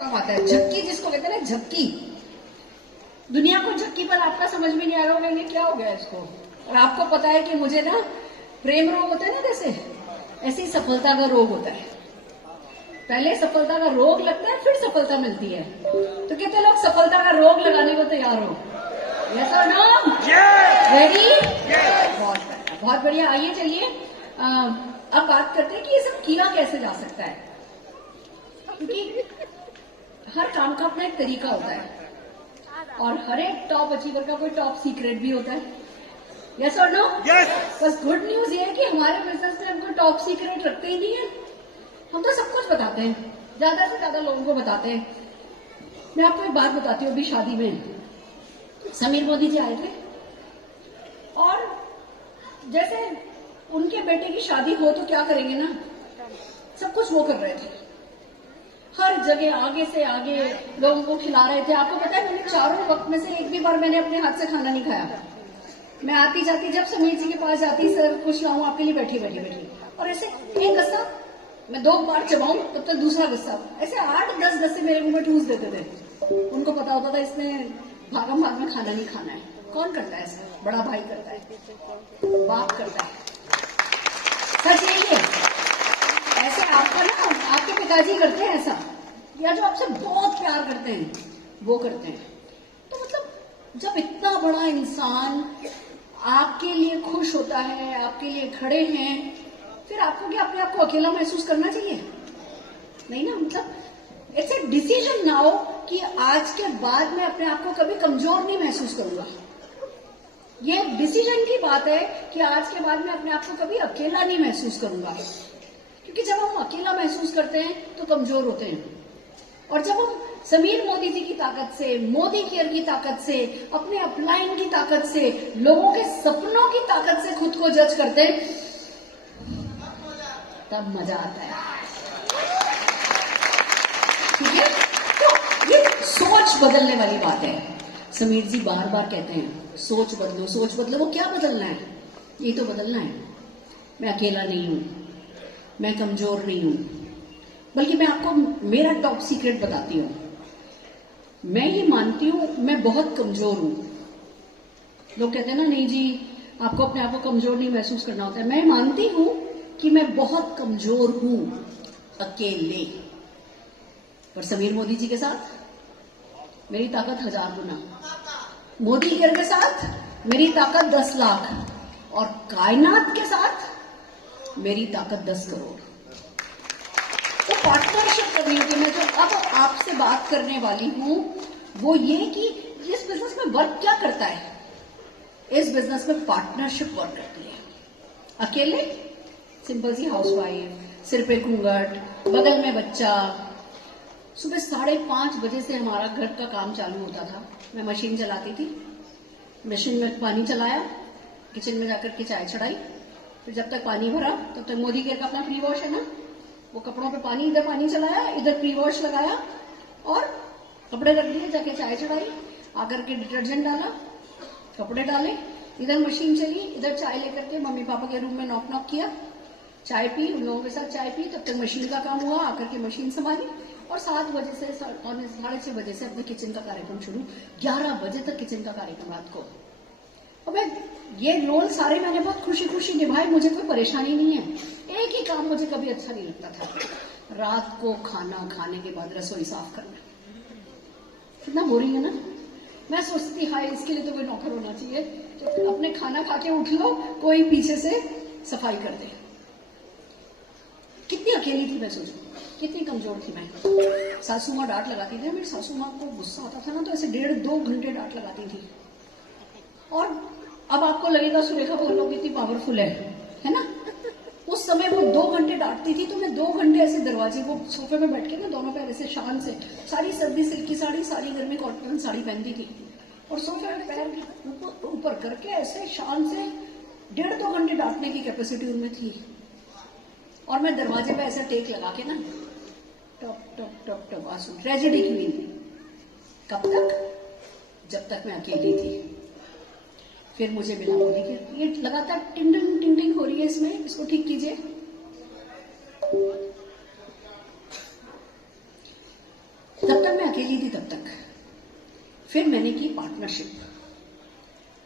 आता है झक्की, जिसको कहते हैं ना झक्की। दुनिया को झक्की पर आपका समझ में नहीं आ रहा होगा ये क्या हो गया इसको। और आपको पता है कि मुझे ना प्रेम रोग होता है ना, जैसे ऐसे ही सफलता का रोग होता है। पहले सफलता का रोग लगता है, फिर सफलता मिलती है। तो कितने लोग सफलता का रोग लगाने को तैयार हो? यस और नो? रेडी? बहुत बढ़िया। आइए चलिए अब बात करते हैं कि ये सब किया कैसे जा सकता है, क्योंकि हर काम का अपना एक तरीका होता है और हर एक टॉप अचीवर का कोई टॉप सीक्रेट भी होता है। यस और नो? बस गुड न्यूज ये है कि हमारे बिजनेस में हम कोई टॉप सीक्रेट रखते ही नहीं है। हम तो सब कुछ बताते हैं, ज्यादा से ज्यादा लोगों को बताते हैं। मैं आपको एक बात बताती हूँ। अभी शादी में समीर मोदी जी आए थे और जैसे उनके बेटे की शादी हो तो क्या करेंगे ना, सब कुछ वो कर रहे थे। हर जगह आगे से आगे लोगों को खिला रहे थे। आपको पता है मैंने चारों वक्त में से एक भी बार मैंने अपने हाथ से खाना नहीं खाया। मैं आती जाती जब समीर जी के पास जाती, सर कुछ लाऊं आपके लिए, बैठी बैठी बैठी, और ऐसे एक गस्सा मैं 2 बार चबाऊं तब तक दूसरा गस्सा, ऐसे 8-10 गस्से मेरे मुंह में ठूस देते थे। उनको पता होता था इसमें भागम भाग में खाना नहीं खाना है। कौन करता है ऐसा? बड़ा भाई करता है, बाप करता है। सच यही है। ऐसे आपका ना आपके पिताजी करते हैं ऐसा, या जो आपसे बहुत प्यार करते हैं वो करते हैं। तो मतलब जब इतना बड़ा इंसान आपके लिए खुश होता है, आपके लिए खड़े हैं, फिर आपको क्या अपने आप को अकेला महसूस करना चाहिए? नहीं ना। मतलब इट्स ए डिसीजन नाउ कि आज के बाद मैं अपने आप को कभी कमजोर नहीं महसूस करूंगा। ये डिसीजन की बात है कि आज के बाद मैं अपने आप को कभी अकेला नहीं महसूस करूंगा, क्योंकि जब हम अकेला महसूस करते हैं तो कमजोर होते हैं। और जब हम समीर मोदी जी की ताकत से, मोदी केयर की ताकत से, अपने अपलाइन की ताकत से, लोगों के सपनों की ताकत से खुद को जज करते हैं, तब मजा आता है। ठीक है? तो ये सोच बदलने वाली बात है। समीर जी बार बार कहते हैं सोच बदलो, सोच बदलो। वो क्या बदलना है? ये तो बदलना है मैं अकेला नहीं हूं, मैं कमजोर नहीं हूं, बल्कि मैं आपको मेरा टॉप सीक्रेट बताती हूं। मैं ये मानती हूं मैं बहुत कमजोर हूं। लोग कहते हैं ना नहीं जी आपको अपने आप को कमजोर नहीं महसूस करना होता है। मैं मानती हूं कि मैं बहुत कमजोर हूं अकेले, पर समीर मोदी जी के साथ मेरी ताकत 1000 गुना, मोदी केयर के साथ मेरी ताकत 10 लाख, और कायनात के साथ मेरी ताकत 10 करोड़। तो पार्टनरशिप कम्युनिटी में जो अब आपसे बात करने वाली हूं वो ये कि इस बिजनेस में वर्क क्या करता है। इस बिजनेस में पार्टनरशिप वर्क करती है। अकेले सिंपल सी हाउसवाइफ, सिर पे घूंघट, बगल में बच्चा। सुबह 5:30 बजे से हमारा घर का काम चालू होता था। मैं मशीन चलाती थी, मशीन में पानी चलाया, किचन में जाकर के चाय चढ़ाई, फिर जब तक पानी भरा तब तक मोदी केयर का अपना प्री वॉश है ना, वो कपड़ों पे पानी, इधर पानी चलाया, इधर प्री वॉश लगाया और कपड़े रख दिए, जाके चाय चढ़ाई, आकर के डिटर्जेंट डाला, कपड़े डाले, इधर मशीन चली, इधर चाय लेकर के मम्मी पापा के रूम में नॉक नॉक किया, चाय पी, उन लोगों के साथ चाय पी, तब तक मशीन का काम हुआ, आकर के मशीन संभाली, और 7 बजे से 6:30 बजे से अपने किचन का कार्यक्रम शुरू, 11 बजे तक किचन का कार्यक्रम रात को। और मैं ये रोल सारे मैंने बहुत खुशी खुशी निभाए, मुझे कोई परेशानी नहीं है। एक ही काम मुझे कभी अच्छा नहीं लगता था, रात को खाना खाने के बाद रसोई साफ करना। कितना बोरिंग है ना। मैं सोचती हाय इसके लिए तो कोई नौकर होना चाहिए, तो अपने खाना खा के उठ लो, कोई पीछे से सफाई कर दे। कितनी अकेली थी मैं, सोचो कितनी कमजोर थी मैं। सासू माँ डांट लगाती थी, मेरी सासू माँ को गुस्सा आता था ना तो ऐसे 1.5-2 घंटे डांट लगाती थी। और अब आपको लगेगा सुरेखा बोलो कितनी पावरफुल है ना। उस समय वो 2 घंटे डांटती थी तो मैं 2 घंटे ऐसे दरवाजे को सोफे में बैठ के ना दोनों पैर ऐसे शान से, सारी सर्दी सिल्क की साड़ी, सारी गर्मी कॉटन साड़ी पहनती थी, और सोफे में पैर ऊपर करके ऐसे शान से 1.5-2 घंटे डांटने की कैपेसिटी उनमें थी। और मैं दरवाजे पे ऐसे टेक लगा के ना टप टप टप टप आंसू, ट्रेजेडी की हुई। कब तक? जब तक मैं अकेली थी। फिर मुझे मिला मोदी केयर। ये लगातार टिंटिंग टिंटिंग हो रही है इसमें, इसको ठीक कीजिए। तब अकेली थी तब तक। फिर मैंने की पार्टनरशिप।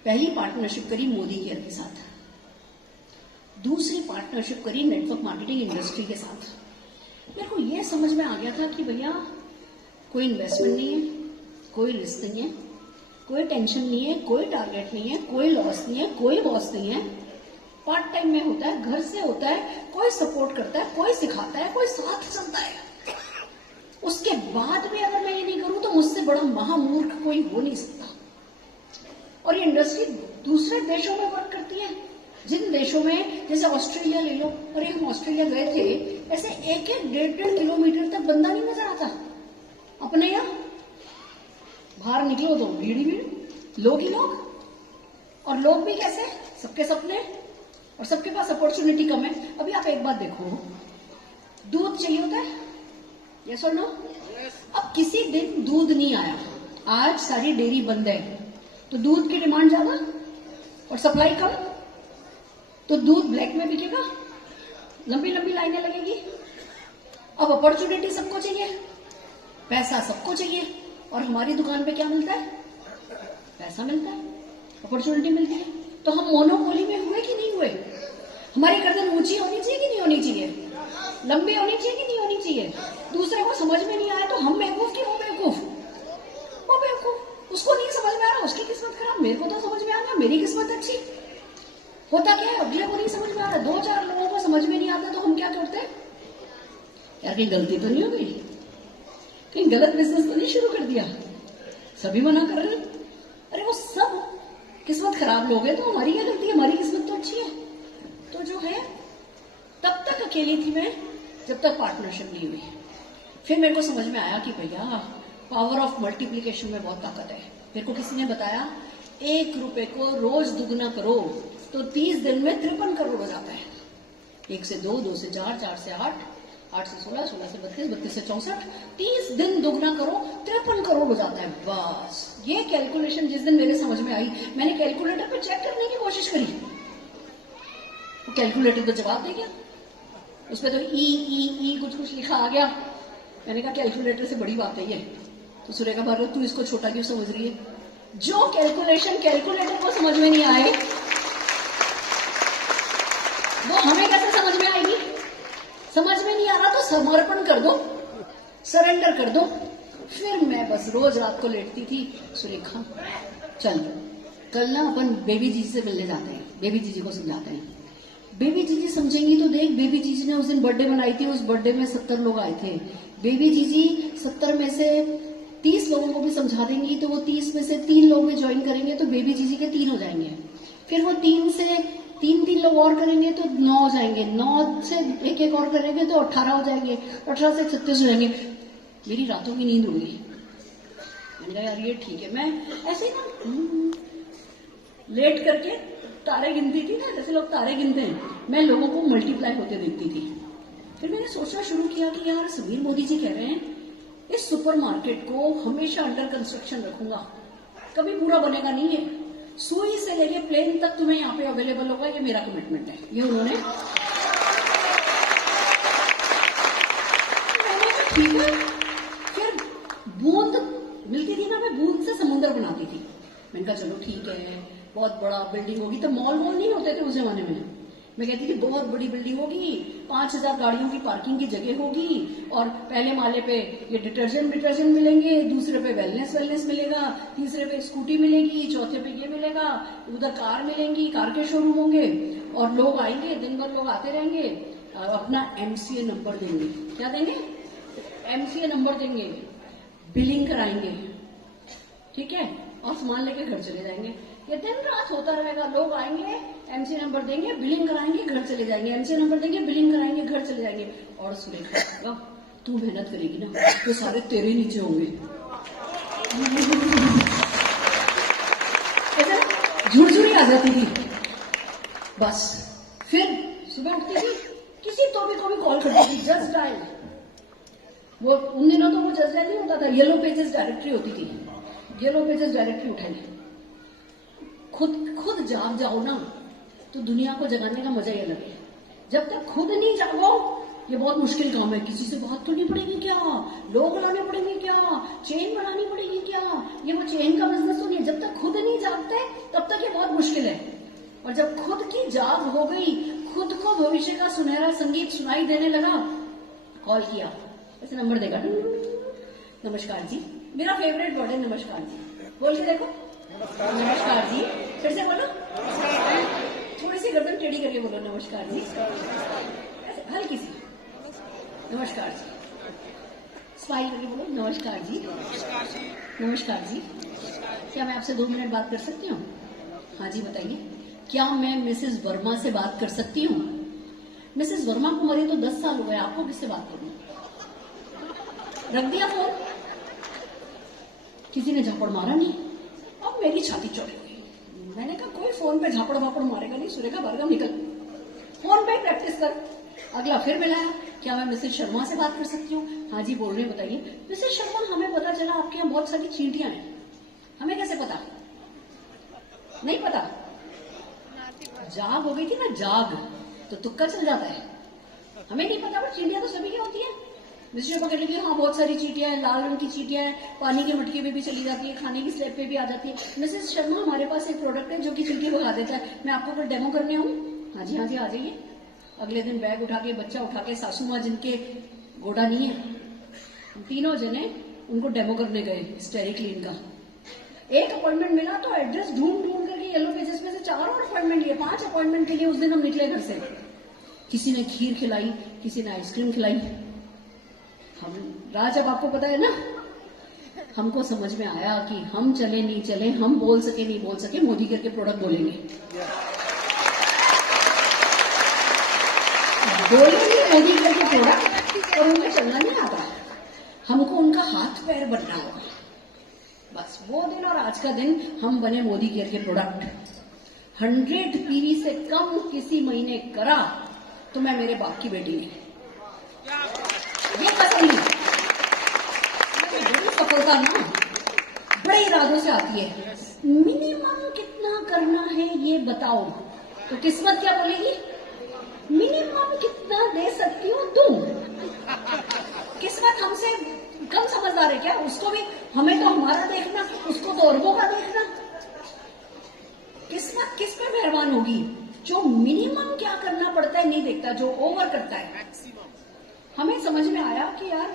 पहली पार्टनरशिप करी मोदी केयर के साथ, दूसरी पार्टनरशिप करी नेटवर्क मार्केटिंग इंडस्ट्री के साथ। मेरे को यह समझ में आ गया था कि भैया कोई इन्वेस्टमेंट नहीं है, कोई रिस्क नहीं है, कोई टेंशन नहीं है, कोई टारगेट नहीं है, कोई लॉस नहीं है, कोई बॉस नहीं है। पार्ट टाइम में होता है, घर से होता है, कोई सपोर्ट करता है, कोई सिखाता है, कोई साथ चलता है। उसके बाद भी अगर मैं ये नहीं करूं तो मुझसे बड़ा महामूर्ख कोई हो नहीं सकता। और ये इंडस्ट्री दूसरे देशों में वर्क करती है, जिन देशों में, जैसे ऑस्ट्रेलिया ले लो। अरे हम ऑस्ट्रेलिया गए थे, ऐसे एक एक 1.5 किलोमीटर तक बंदा नहीं नजर आता। अपने यहाँ बाहर निकलो तो भीड़ ही भीड़, लोग ही लोग, और लोग भी कैसे, सबके सपने, और सबके पास अपॉर्चुनिटी कम है। अभी आप एक बात देखो, दूध चाहिए होता है, यस और नो? अब किसी दिन दूध नहीं आया, आज सारी डेयरी बंद है, तो दूध की डिमांड ज्यादा और सप्लाई कम, तो दूध ब्लैक में बिकेगा, लंबी लंबी लाइनें लगेगी। अब अपॉर्चुनिटी सबको चाहिए, पैसा सबको चाहिए, और हमारी दुकान पे क्या मिलता है? पैसा मिलता है, अपॉर्चुनिटी मिलती है। तो हम मोनोपोली में हुए कि नहीं हुए? हमारी गर्दन ऊंची होनी चाहिए कि नहीं होनी चाहिए? लंबी होनी चाहिए कि नहीं होनी चाहिए? दूसरे को समझ में नहीं आया तो हम बेवकूफ की वो बेवकूफ? वो बेवकूफ, उसको नहीं समझ में आ रहा, उसकी किस्मत खराब, मेरे को तो समझ में आ रहा, मेरी किस्मत अच्छी। होता क्या है, अगले को नहीं समझ में आ रहा, 2-4 लोगों को समझ में नहीं आता, तो हम क्या करते हैं? यार कहीं गलती तो नहीं हो गई, कहीं गलत बिजनेस तो नहीं शुरू कर दिया? सभी मना कर रहे हैं। अरे वो सब किस्मत खराब लोग हैं, तो हमारी क्या गलती है? हमारी किस्मत तो अच्छी है। तो जो है, तब तक अकेली थी मैं जब तक पार्टनरशिप नहीं हुई। फिर मेरे को समझ में आया कि भैया पावर ऑफ मल्टीप्लीकेशन में बहुत ताकत है। मेरे को किसी ने बताया 1 रुपए को रोज दुगना करो तो 30 दिन में 53 करोड़ हो जाता है। 1 से 2, 2 से 4, 4 से 8, 8 से 16, 16 से 32, 32 से 64, 30 दिन दुगना करो 53 करोड़ हो जाता है। बस ये कैलकुलेशन जिस दिन मेरे समझ में आई, मैंने कैलकुलेटर पे चेक करने की कोशिश करी, वो कैलकुलेटर तो जवाब दे गया, उसमें तो ई कुछ कुछ लिखा आ गया। मैंने कहा कैलकुलेटर से बड़ी बात है ये। तो सुरेखा भारत, तू इसको छोटा क्यों समझ रही है? जो कैलकुलेशन कैलकुलेटर को समझ में नहीं आए, वो हमें कैसे समझ में आएगी? समझ में नहीं आ रहा तो समर्पण कर दो, सरेंडर कर दो। फिर मैं बस रोज रात को लेटती थी, सुरेखा चल कल ना अपन बेबी जीजी से मिलने जाते हैं, बेबी जीजी को समझाते हैं। बेबी जीजी समझेंगी तो देख, बेबी जीजी ने उस दिन बर्थडे मनाई थी, उस बर्थडे में 70 लोग आए थे। बेबी जीजी 70 में से 30 लोगों को भी समझा देंगी, तो वो 30 में से 3 लोग भी ज्वाइन करेंगे, तो बेबी जीजी के 3 हो जाएंगे। फिर वो 3 से 3 लोग और करेंगे तो 9 हो जाएंगे, 9 से एक और करेंगे तो 18 हो जाएंगे, 18 से 36 हो जाएंगे। मेरी रातों की नींद उड़ी। मैंने कहा यार ये ठीक है। मैं ऐसे ना लेट करके तारे गिनती थी ना, जैसे लोग तारे गिनते हैं, मैं लोगों को मल्टीप्लाई होते देखती थी। फिर मैंने सोचना शुरू किया कि यार समीर मोदी जी कह रहे हैं इस सुपरमार्केट को हमेशा अंडर कंस्ट्रक्शन रखूंगा, कभी पूरा बनेगा नहीं है, सुई से लेके प्लेन तक तुम्हें यहाँ पे अवेलेबल होगा, ये मेरा कमिटमेंट है। ये उन्होंने ठीक है। फिर बूंद मिलती थी ना, मैं बूंद से समुद्र बनाती थी। मैंने कहा चलो ठीक है, बहुत बड़ा बिल्डिंग होगी, तो मॉल नहीं होते थे उस जमाने में। मैं कहती थी बहुत बड़ी बिल्डिंग होगी, 5000 गाड़ियों की पार्किंग की जगह होगी, और पहले माले पे ये डिटर्जेंट मिलेंगे, दूसरे पे वेलनेस मिलेगा, तीसरे पे स्कूटी मिलेगी, चौथे पे ये मिलेगा, उधर कार मिलेंगी, कार के शोरूम होंगे, और लोग आएंगे, दिन भर लोग आते रहेंगे, अपना MCA नंबर देंगे। क्या देंगे? MCA नंबर देंगे, बिलिंग कराएंगे, ठीक है, और सामान लेके घर चले जाएंगे। ये दिन रात होता रहेगा। लोग आएंगे, MCA नंबर देंगे, बिलिंग कराएंगे, घर चले जाएंगे, MCA नंबर देंगे, बिलिंग कराएंगे, घर चले जाएंगे। और सुरेखा तू मेहनत करेगी ना तो सारे तेरे नीचे होंगे। झुरझुरी आ जाती थी बस। फिर सुबह उठती थी, किसी तो भी कॉल करती थी, जस्ट डायल। वो उन दिनों तो वो जस्ट डायल नहीं होता था, येलो पेजेस डायरेक्टरी होती थी, येलो पेजेस डायरेक्टरी उठाएंगे। खुद जाग जाओ ना तो दुनिया को जगाने का मजा ही अलग है। जब तक खुद नहीं जागो, ये बहुत मुश्किल काम है। किसी से बात करनी पड़ेगी क्या, लोग लाने पड़ेंगे क्या, चेंज ये वो चेन का बिजनेस तो नहीं है। जब तक खुद नहीं जागते तब तक ये बहुत मुश्किल है, और जब खुद की जाग हो गई, खुद को भविष्य का सुनहरा संगीत सुनाई देने लगा, कॉल किया, ऐसे नंबर देगा, नमस्कार जी, मेरा फेवरेट वर्ड है नमस्कार जी, बोल के देखो, नमस्कार जी, फिर से बोलो, थोड़ी सी गर्दन टेढ़ी करके बोलो, नमस्कार जी, ऐसे हल्की सी, नमस्कार जी, स्माइल करके बोलो, नमस्कार जी, नमस्कार जी, क्या मैं आपसे 2 मिनट बात कर सकती हूँ? हाँ जी बताइए, क्या मैं मिसेस वर्मा से बात कर सकती हूँ? मिसेस वर्मा को मरे तो 10 साल हो गए, आपको किससे बात करूं? रख दिया फोन, किसी ने झापड़ मारा नहीं, अब मेरी छाती चढ़ गई। मैंने कहा कोई फोन पे झापड़ वापड़ मारेगा नहीं, सुरेखा भार्गव निकल, फोन पे प्रैक्टिस कर। अगला फिर मिलाया, क्या मैं मिसेस शर्मा से बात कर सकती हूँ? हाँ जी बोल रहे हैं, बताइए। मिसेस शर्मा, हमें पता चला आपके यहाँ बहुत सारी चींटियां हैं। हमें कैसे पता? नहीं पता, जाग हो गई थी ना, जाग तो तुक्का चल जाता है, हमें नहीं पता, पर चींटियां तो सभी की होती है। मिसेस शर्मा कहने लगी, हाँ बहुत सारी चींटियां हैं, लाल रंग की चींटियां हैं, पानी के मटके पे भी चली जाती है, खाने की स्लैब पे भी आ जाती है। मिसेस शर्मा, हमारे पास एक प्रोडक्ट है जो कि चींटी भगा देता है, मैं आपको कोई डेमो करने आऊं? हाँ जी आ जाइए। अगले दिन बैग उठा के, बच्चा उठा के, सासू माँ जिनके गोडा नहीं है, तीनों जने उनको डेमो करने गए स्टेरिक्लीन का। एक अपॉइंटमेंट मिला तो एड्रेस ढूंढ करके येलो पेजेस में से 4 और अपॉइंटमेंट लिए, 5 अपॉइंटमेंट के लिए उस दिन हम निकले घर से। किसी ने खीर खिलाई, किसी ने आइसक्रीम खिलाई। हम राज, अब आपको पता है ना, हमको समझ में आया कि हम चले नहीं चले, हम बोल सके नहीं बोल सके, मोदी करके प्रोडक्ट बोलेंगे, बोलेंगे मोदी करके प्रोडक्ट, और उनको चलना नहीं आता, हमको उनका हाथ पैर बनना होगा। बस वो दिन और आज का दिन हम बने मोदी केयर के प्रोडक्ट। 100 पीवी से कम किसी महीने करा तो मैं मेरे बाप की बेटी नहीं, ये कसम नहीं, बड़ी सफलता ना बड़े इरादों से आती है। मिनिमम कितना करना है ये बताओ, तो किस्मत क्या बोलेगी? मिनिमम कितना दे सकती हो तुम? किस्मत हमसे कम समझदार है क्या? उसको भी, हमें तो हमारा देखना, उसको तो अरबों का देखना। किस्मत किस पे मेहरबान होगी? जो मिनिमम क्या करना पड़ता है नहीं देखता, जो ओवर करता है। हमें समझ में आया कि यार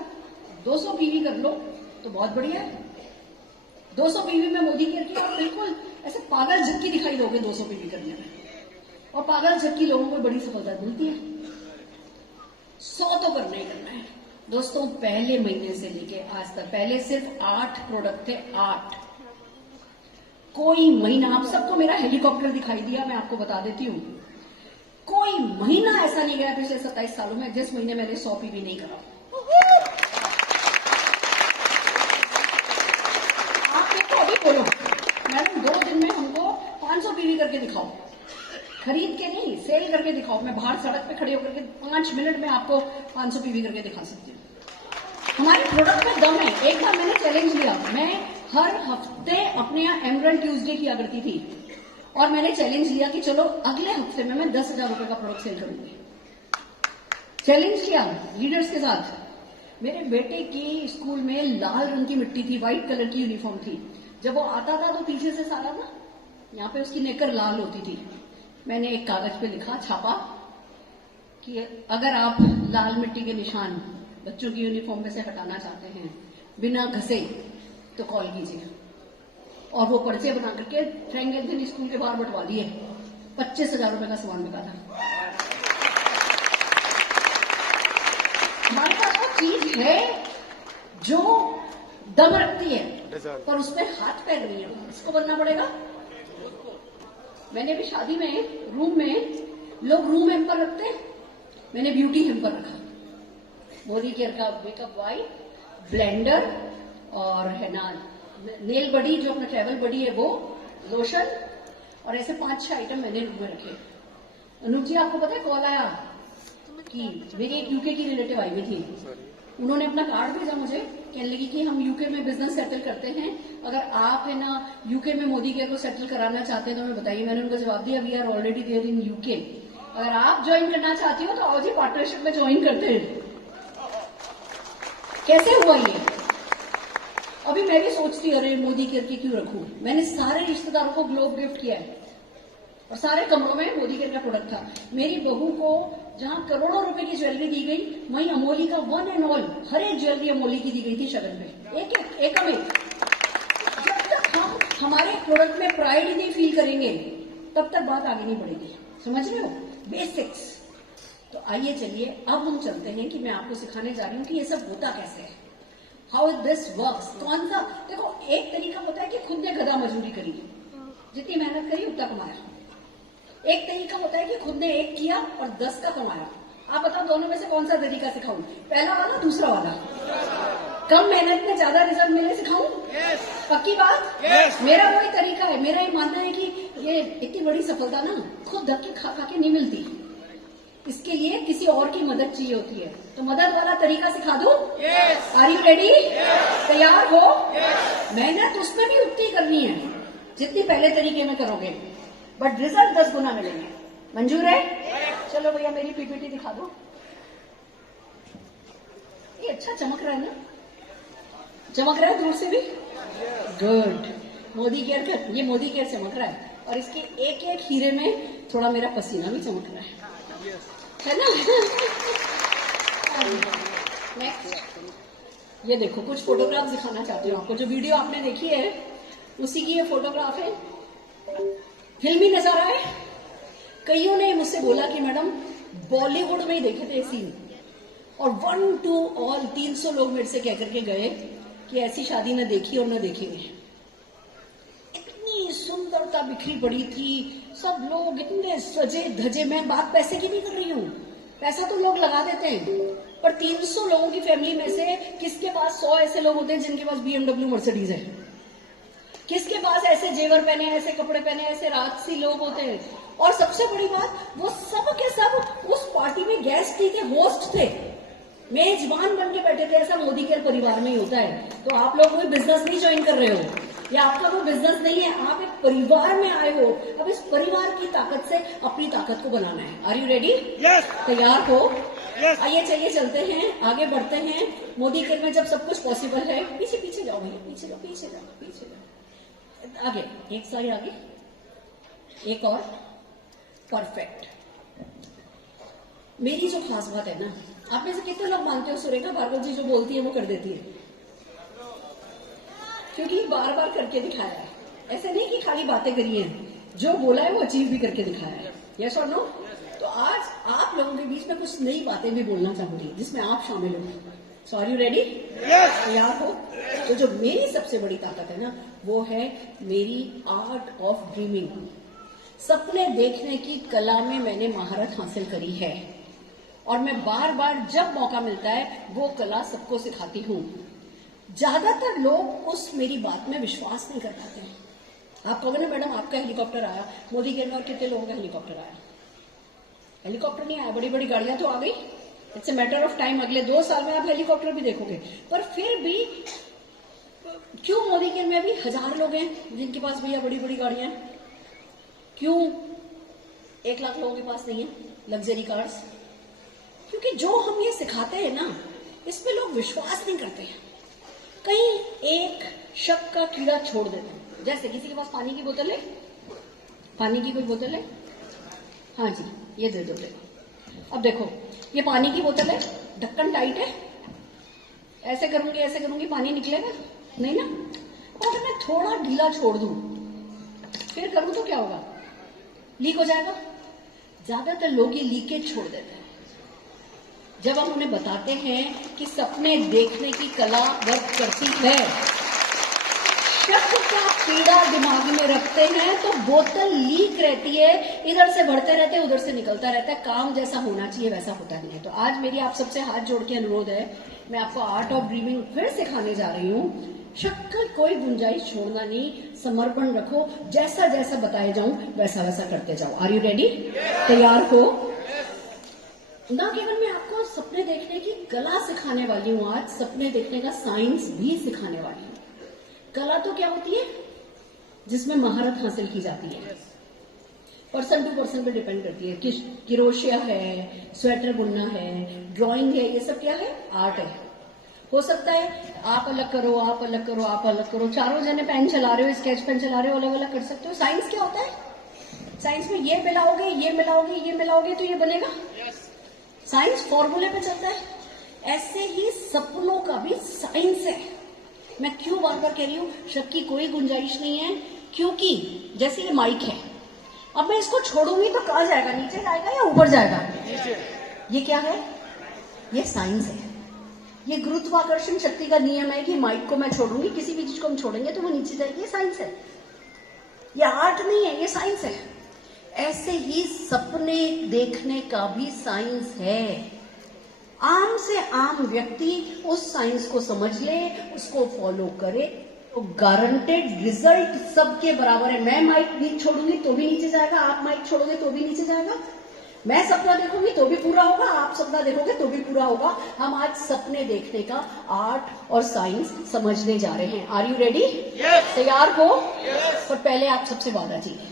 200 पीवी कर लो तो बहुत बढ़िया है। 200 पीवी में मोदी केयर की आप बिल्कुल ऐसे पागल झक्की दिखाई दोगे 200 पीवी करने में, और पागल झक्की लोगों को बड़ी सफलता मिलती है। 100 तो करना ही करना है दोस्तों। पहले महीने से लेके आज तक, पहले सिर्फ 8 प्रोडक्ट थे, 8। कोई महीना, आप सबको मेरा हेलीकॉप्टर दिखाई दिया, मैं आपको बता देती हूँ, कोई महीना ऐसा नहीं गया पिछले 27 सालों में जिस महीने मैंने 100 पीवी नहीं करा। आप देखो, अभी बोलो मैडम 2 दिन में हमको 500 पीवी करके दिखाओ, खरीद के नहीं, सेल करके दिखाओ। मैं बाहर सड़क पे खड़े होकर के 5 मिनट में आपको 500 पीवी करके दिखा सकती हूँ। हमारे प्रोडक्ट में दम है। एक बार मैंने चैलेंज लिया, मैं हर हफ्ते अपने यहाँ एमरल्ड ट्यूसडे किया करती थी, और मैंने चैलेंज लिया कि चलो अगले हफ्ते में मैं 10,000 रुपए का प्रोडक्ट सेल करूंगी। चैलेंज किया लीडर्स के साथ। मेरे बेटे की स्कूल में लाल रंग की मिट्टी थी, व्हाइट कलर की यूनिफॉर्म थी। जब वो आता था तो पीछे से सारा ना, यहाँ पे उसकी नेकर लाल होती थी। मैंने एक कागज पे लिखा, छापा कि अगर आप लाल मिट्टी के निशान बच्चों की यूनिफॉर्म में से हटाना चाहते हैं बिना घसे तो कॉल कीजिए। और वो पर्चे बना करके फ्रैंक एंथनी स्कूल के बाहर बंटवा दिए। 25,000 रुपए का सामान बिका था। हमारे पास वो चीज है जो दम रखती है, पर उसमें हाथ पैर नहीं है, इसको बनना पड़ेगा। मैंने भी शादी में रूम में, लोग रूम हेम्पर रखते हैं, मैंने ब्यूटी हेम्पर रखा। मोदी केयर का मेकअप वाइप, ब्लेंडर, और है ना नेल बडी, जो अपना ट्रैवल बडी है वो, लोशन, और ऐसे 5-6 आइटम मैंने रूम में रखे। अनूप जी, आपको पता है कॉल आया कि मेरी एक यूके की रिलेटिव आई हुई थी, उन्होंने अपना कार्ड भेजा मुझे, कहने लगी कि हम यूके में बिजनेस सेटल करते हैं, अगर आप है ना यूके में मोदी केयर को सेटल कराना चाहते हैं तो हमें बताइए। मैंने उनको जवाब दिया, we are already there in UK, अगर आप ज्वाइन करना चाहती हो तो आओ जी, पार्टनरशिप में ज्वाइन करते हैं। कैसे हुआ ये? अभी मैं भी सोचती अरे मोदी केयर की क्यों रखूं। मैंने सारे रिश्तेदारों को ग्लोब गिफ्ट किया है और सारे कमरों में मोदी केयर का प्रोडक्ट था। मेरी बहू को जहां करोड़ों रुपए की ज्वेलरी दी गई, वहीं अमोली का वन एंड ऑल हर एक ज्वेलरी अमोली की दी गई थी शगन में, एक में। जब तक हम हमारे प्रोडक्ट में प्राइड नहीं फील करेंगे तब तक बात आगे नहीं बढ़ेगी। समझ रहे हो? बेसिक्स। तो आइए चलिए अब हम चलते हैं कि मैं आपको सिखाने जा रही हूं कि ये सब होता कैसे है, हाउ दिस वर्क्स। कौन सा, देखो एक तरीका होता है कि खुद ने गधा मजदूरी करी, जितनी मेहनत करी उतना कमाया। एक तरीका होता है कि खुद ने एक किया और 10 का कमाया। आप बताओ दोनों में से कौन सा तरीका सिखाऊं? पहला वाला, दूसरा वाला? कम मेहनत में ज्यादा रिजल्ट मिले सिखाऊं? पक्की बात? मेरा वही तरीका है। मेरा ये मानना है कि ये इतनी बड़ी सफलता ना खुद धक्के खा खा के नहीं मिलती, इसके लिए किसी और की मदद चाहिए होती है। तो मदद वाला तरीका सिखा दूं? Are you ready? तैयार हो? मेहनत उसमें भी उतनी करनी है जितनी पहले तरीके में करोगे, बट रिजल्ट 10 गुना मिलेंगे। मंजूर है? चलो भैया मेरी पीपीटी दिखा दो। ये अच्छा चमक रहा है ना? चमक रहा है दूर से भी? गुड। मोदी केयर का, ये मोदी केयर चमक रहा है और इसके एक एक हीरे में थोड़ा मेरा पसीना भी चमक रहा है ना? नेक्स्ट, ये देखो कुछ फोटोग्राफ दिखाना चाहती हूँ आपको। जो वीडियो आपने देखी है उसी की ये फोटोग्राफ है। फिल्मी नजारा है। कईयों ने मुझसे बोला कि मैडम बॉलीवुड में ही देखे थे सीन, और 1 to all 300 लोग मेरे से कहकर के गए कि ऐसी शादी न देखी और न देखेंगे। इतनी सुंदरता बिखरी पड़ी थी, सब लोग इतने सजे धजे। मैं बात पैसे की नहीं कर रही हूँ, पैसा तो लोग लगा देते हैं, पर 300 लोगों की फैमिली में से किसके पास 100 ऐसे लोग होते हैं जिनके पास BMW मर्सिडीज है? किसके पास ऐसे जेवर पहने, ऐसे कपड़े पहने, ऐसे राजसी लोग होते हैं? और सबसे बड़ी बात, वो सब के सब उस पार्टी में गेस्ट ही थे, होस्ट थे, मेजबान बन के बैठे थे। ऐसा मोदी केयर परिवार में ही होता है। तो आप लोग कोई बिजनेस नहीं ज्वाइन कर रहे हो, या आपका कोई बिजनेस नहीं है, आप एक परिवार में आए हो। अब इस परिवार की ताकत से अपनी ताकत को बनाना है। Are you ready? तैयार हो? आइए चलिए चलते हैं, आगे बढ़ते हैं। मोदी केयर में जब सब कुछ पॉसिबल है, पीछे पीछे जाओ भैया, पीछे जाओ, पीछे जाओ, पीछे जाओ, आगे एक साइड आगे, एक और। परफेक्ट। मेरी जो खास बात है ना, आप में से कितने लोग मानते हो सुरेखा भार्गव जी जो बोलती है वो कर देती है? क्योंकि बार बार करके दिखाया है। ऐसे नहीं कि खाली बातें करी हैं, जो बोला है वो अचीव भी करके दिखाया है। यस और नो? तो आज आप लोगों के बीच में कुछ नई बातें भी बोलना चाहूंगी जिसमें आप शामिल हो। सो आर यू रेडी? तैयार हो? तो जो मेरी सबसे बड़ी ताकत है ना, वो है मेरी आर्ट ऑफ ड्रीमिंग। सपने देखने की कला में मैंने महारत हासिल करी है और मैं बार बार जब मौका मिलता है वो कला सबको सिखाती हूँ। ज्यादातर लोग उस मेरी बात में विश्वास नहीं कर पाते हैं। आप कहोगे ना मैडम आपका हेलीकॉप्टर आया, मोदी केयर में और कितने लोगों का हेलीकॉप्टर आया? हेलीकॉप्टर नहीं आया, बड़ी बड़ी गाड़ियां तो आ गई। It's a matter of time, अगले 2 साल में आप हेलीकॉप्टर भी देखोगे। पर फिर भी क्यों मोदी केयर में अभी 1000 लोग हैं जिनके पास भैया बड़ी बड़ी गाड़ियां हैं? क्यों 1 लाख लोगों के पास नहीं है लग्जरी कार्स? क्योंकि जो हम ये सिखाते हैं ना, इस पे लोग विश्वास नहीं करते हैं। कहीं एक शक का कीड़ा छोड़ देते हैं। जैसे किसी के पास पानी की बोतल है, पानी की कोई बोतल है, हाँ जी ये दे दो। अब देखो ये पानी की बोतल है, ढक्कन टाइट है, ऐसे करूंगी पानी निकलेगा नहीं ना। और अगर मैं थोड़ा ढीला छोड़ दूं फिर करूं तो क्या होगा? लीक हो जाएगा। ज्यादातर लोग ये लीकेज छोड़ देते हैं। जब हम उन्हें बताते हैं कि सपने देखने की कला वर्क करती है, शक का कीड़ा दिमाग में रखते हैं तो बोतल लीक रहती है, इधर से बढ़ते रहते हैं उधर से निकलता रहता है। काम जैसा होना चाहिए वैसा होता नहीं है। तो आज मेरी आप सबसे हाथ जोड़ के अनुरोध है, मैं आपको आर्ट ऑफ ड्रीमिंग फिर सिखाने जा रही हूँ। शक का कोई गुंजाइश छोड़ना नहीं, समर्पण रखो, जैसा जैसा बताए जाऊं वैसा वैसा करते जाओ। Are you ready? तैयार हो? ना केवल मैं आपको सपने देखने की कला सिखाने वाली हूं, आज सपने देखने का साइंस भी सिखाने वाली हूं। कला तो क्या होती है? जिसमें महारत हासिल की जाती है। पर्सन टू पर्सन पे डिपेंड करती है। क्रोशिया है, स्वेटर बुनना है, ड्राइंग है, ये सब क्या है? आर्ट है। हो सकता है आप अलग करो, आप अलग करो, आप अलग करो, चारों जने पेन चला रहे हो, स्केच पेन चला रहे हो, अलग अलग कर सकते हो। साइंस क्या होता है? साइंस में ये मिलाओगे, ये मिलाओगे, ये मिलाओगे तो ये बनेगा। साइंस फॉर्मूले पे चलता है। ऐसे ही सपनों का भी साइंस है। मैं क्यों बार बार कह रही हूं, शक की कोई गुंजाइश नहीं है, क्योंकि जैसे ये माइक है, अब मैं इसको छोड़ूंगी तो कहां जाएगा? नीचे जाएगा या ऊपर जाएगा? ये क्या है? ये साइंस है। ये गुरुत्वाकर्षण शक्ति का नियम है कि माइक को मैं छोड़ूंगी, किसी भी चीज को हम छोड़ेंगे तो वो नीचे जाएगी। ये साइंस है, ये आर्ट नहीं है, ये साइंस है। ऐसे ही सपने देखने का भी साइंस है। आम से आम व्यक्ति उस साइंस को समझ ले, उसको फॉलो करे तो गारंटेड रिजल्ट सबके बराबर है। मैं माइक नहीं छोड़ूंगी तो भी नीचे जाएगा, आप माइक छोड़ोगे तो भी नीचे जाएगा। मैं सपना देखूंगी तो भी पूरा होगा, आप सपना देखोगे तो भी पूरा होगा। हम आज सपने देखने का आर्ट और साइंस समझने जा रहे हैं। Are you ready? तैयार हो? पर पहले आप सबसे वादा चाहिए,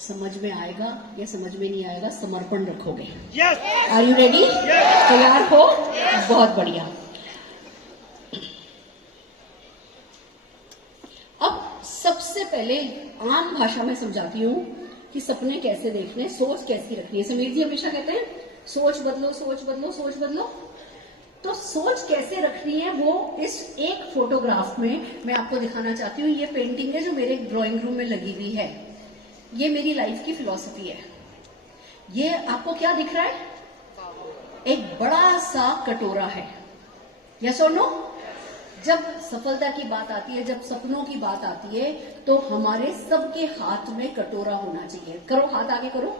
समझ में आएगा या समझ में नहीं आएगा, समर्पण रखोगे। Are you ready? तैयार हो? बहुत बढ़िया। अब सबसे पहले आम भाषा में समझाती हूं कि सपने कैसे देखने, सोच कैसी रखनी है। समीर जी हमेशा कहते हैं सोच बदलो, सोच बदलो, सोच बदलो। तो सोच कैसे रखनी है वो इस एक फोटोग्राफ में मैं आपको दिखाना चाहती हूँ। ये पेंटिंग है जो मेरे ड्राइंग रूम में लगी हुई है। ये मेरी लाइफ की फिलॉसफी है। ये आपको क्या दिख रहा है? एक बड़ा सा कटोरा है। यस और नो? जब सफलता की बात आती है, जब सपनों की बात आती है, तो हमारे सबके हाथ में कटोरा होना चाहिए। करो, हाथ आगे करो,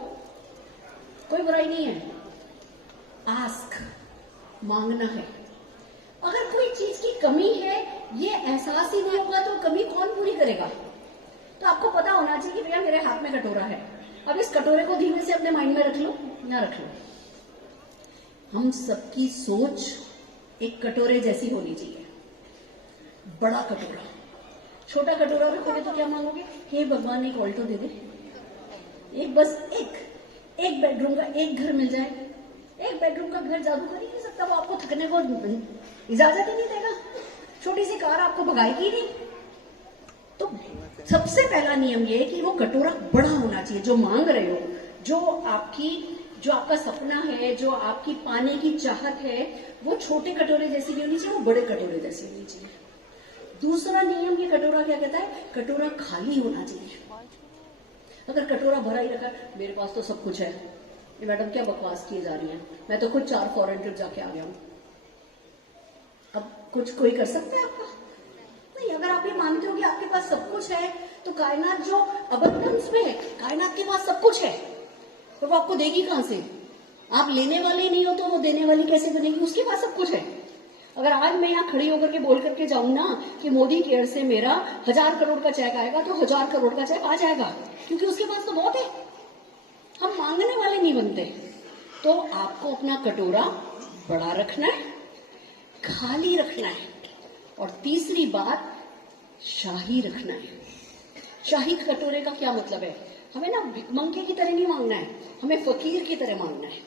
कोई बुराई नहीं है। आस्क, मांगना है। अगर कोई चीज की कमी है, ये एहसास ही नहीं होगा तो कमी कौन पूरी करेगा? तो आपको पता होना चाहिए कि भैया मेरे हाथ में कटोरा है। अब इस कटोरे को धीमे से अपने माइंड में रख लो या रख लो। हम सबकी सोच एक कटोरे जैसी होनी चाहिए। बड़ा कटोरा, छोटा कटोरा रखोगे तो क्या मांगोगे? हे भगवान एक ऑल्टो दे दे, एक बस एक बेडरूम का एक घर मिल जाए। एक बेडरूम का घर जादू कर ही नहीं सकता, वो आपको थकने को इजाजत ही नहीं देगा। छोटी सी कार आपको भगाएगी ही नहीं। तो सबसे पहला नियम ये है कि वो कटोरा बड़ा होना चाहिए। जो मांग रहे हो, जो आपका सपना है, जो आपकी पाने की चाहत है, वो छोटे कटोरे जैसी नहीं होनी चाहिए, वो बड़े कटोरे जैसी होनी चाहिए। दूसरा नियम ये कटोरा क्या कहता है? कटोरा खाली होना चाहिए। अगर कटोरा भरा ही रखा है, मेरे पास तो सब कुछ है, ये मैडम क्या बकवास किए जा रही हैं, मैं तो खुद 4 फॉरेन ट्रिप जाके आ गया हूं, अब कुछ कोई कर सकता है आपका? नहीं। अगर आप ये मानते हो कि आपके पास सब कुछ है, तो कायनात जो अबंडेंस में है, कायनात के पास सब कुछ है, तो वो आपको देगी कहां से? आप लेने वाले ही नहीं हो तो वो देने वाली कैसे बनेगी? उसके पास सब कुछ है। अगर आज मैं यहाँ खड़ी होकर के बोल करके जाऊं ना कि मोदी केयर से मेरा 1000 करोड़ का चेक आएगा, तो 1000 करोड़ का चेक आ जाएगा, क्योंकि उसके पास तो बहुत है। हम मांगने वाले नहीं बनते। तो आपको अपना कटोरा बड़ा रखना है, खाली रखना है, और तीसरी बात शाही रखना है। शाही कटोरे का क्या मतलब है? हमें ना भिखमंगे की तरह नहीं मांगना है, हमें फकीर की तरह मांगना है।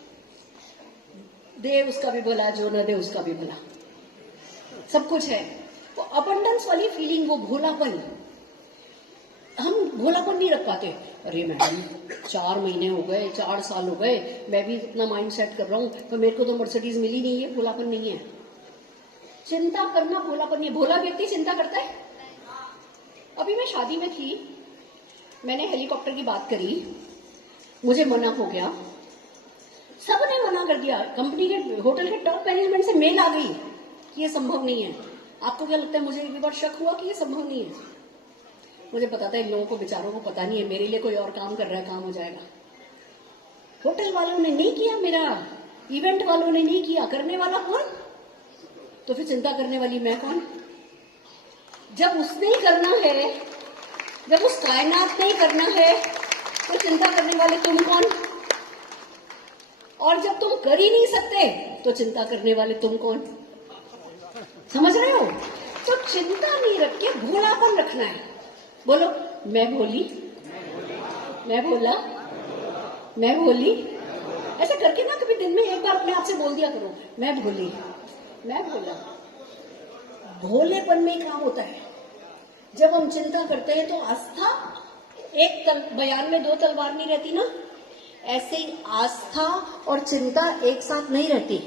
दे उसका भी भला, जो न दे उसका भी भला, सब कुछ है। वो अबंडेंस वाली फीलिंग, वो भोलापन, हम भोलापन नहीं रख पाते। अरे मैडम 4 महीने हो गए, 4 साल हो गए, मैं भी इतना माइंड सेट कर रहा हूं, तो मेरे को तो मर्सिडीज मिली नहीं है। भोलापन नहीं है। चिंता करना भोलापन नहीं है। भोला व्यक्ति चिंता करता है? अभी मैं शादी में थी, मैंने हेलीकॉप्टर की बात करी, मुझे मना हो गया, सबने मना कर दिया। कंपनी के, होटल के टॉप मैनेजमेंट से मेल आ गई कि ये संभव नहीं है। आपको क्या लगता है? मुझे एक बार शक हुआ कि ये संभव नहीं है। मुझे पता था इन लोगों को, बेचारों को पता नहीं है, मेरे लिए कोई और काम कर रहा है, काम हो जाएगा। होटल वालों ने नहीं किया, मेरा इवेंट वालों ने नहीं किया, करने वाला कौन? तो फिर चिंता करने वाली मैं कौन? जब उसने ही करना है, जब उस कायनात ने ही करना है, तो चिंता करने वाले तुम कौन? और जब तुम कर ही नहीं सकते तो चिंता करने वाले तुम कौन? समझ रहे हो? तो चिंता नहीं रख के भोलापन रखना है। बोलो, मैं भोली, मैं भोला, मैं भोली। ऐसा करके ना कभी दिन में एक बार अपने आप से बोल दिया करो, मैं भोली, मैं भोला, भोलेपन में काम होता है। जब हम चिंता करते हैं तो आस्था, एक बयान में दो तलवार नहीं रहती ना, ऐसे ही आस्था और चिंता एक साथ नहीं रहती।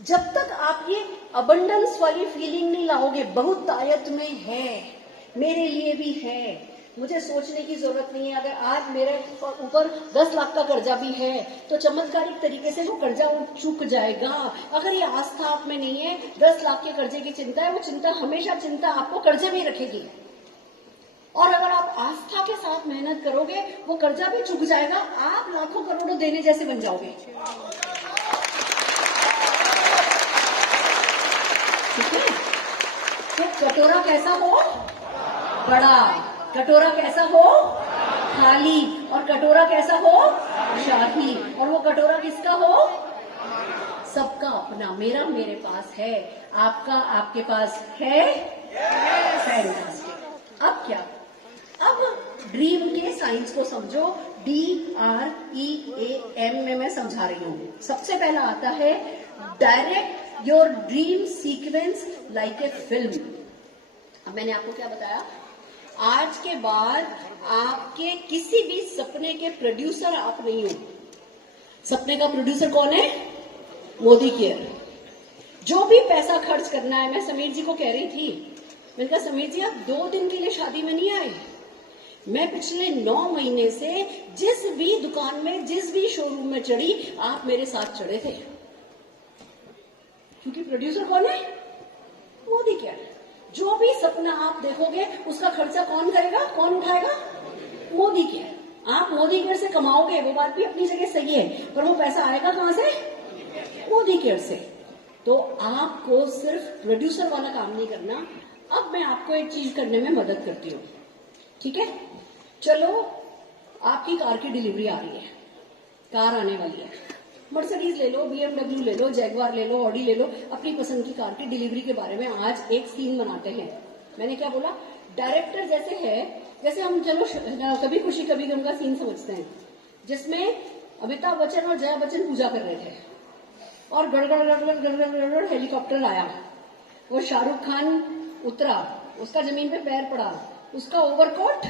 जब तक आप ये अबंडेंस वाली फीलिंग नहीं लाओगे, बहुत आयत में है, मेरे लिए भी है, मुझे सोचने की जरूरत नहीं है, अगर आज मेरे ऊपर 10 लाख का कर्जा भी है तो चमत्कारिक तरीके से वो कर्जा चुक जाएगा। अगर ये आस्था आप में नहीं है, 10 लाख के कर्जे की चिंता है, वो चिंता हमेशा चिंता आपको कर्जे में रखेगी। और अगर आप आस्था के साथ मेहनत करोगे, वो कर्जा भी चुक जाएगा, आप लाखों करोड़ों देने जैसे बन जाओगे। ठीक है? तो कटोरा कैसा हो? बड़ा। कटोरा कैसा हो? खाली। और कटोरा कैसा हो? शाही। और वो कटोरा किसका हो? सबका अपना। मेरा मेरे पास है, आपका आपके पास है। फैंटास्टिक। अब क्या? अब ड्रीम के साइंस को समझो। DREAM में मैं समझा रही हूं। सबसे पहला आता है direct your dream sequence like a film. अब मैंने आपको क्या बताया? आज के बाद आपके किसी भी सपने के प्रोड्यूसर आप नहीं हो। सपने का प्रोड्यूसर कौन है? मोदी केयर। जो भी पैसा खर्च करना है, मैं समीर जी को कह रही थी, मैंने कहा समीर जी आप 2 दिन के लिए शादी में नहीं आए। मैं पिछले 9 महीने से जिस भी दुकान में, जिस भी शोरूम में चढ़ी, आप मेरे साथ चढ़े थे। क्योंकि प्रोड्यूसर कौन है? मोदी केयर। जो भी सपना आप देखोगे उसका खर्चा कौन करेगा, कौन उठाएगा? मोदी केयर। आप मोदी केयर से कमाओगे, वो बात भी अपनी जगह सही है, पर वो पैसा आएगा कहां से? मोदी केयर से। तो आपको सिर्फ प्रोड्यूसर वाला काम नहीं करना। अब मैं आपको एक चीज करने में मदद करती हूँ, ठीक है? चलो, आपकी कार की डिलीवरी आ रही है, कार आने वाली है। मर्सिडीज ले लो, BMW ले लो, जैगवार ले लो, ऑडी ले लो, अपनी पसंद की कार की डिलीवरी के बारे में आज एक सीन बनाते हैं। मैंने क्या बोला? डायरेक्टर जैसे है, जैसे हम चलो कभी खुशी कभी गम का सीन समझते हैं, जिसमें अमिताभ बच्चन और जया बच्चन पूजा कर रहे थे और गड़गड़ गड़गड़ गड़गड़ गड़गड़ हेलीकॉप्टर आया, वो शाहरुख खान उतरा, उसका जमीन पे पैर पड़ा, उसका ओवरकोट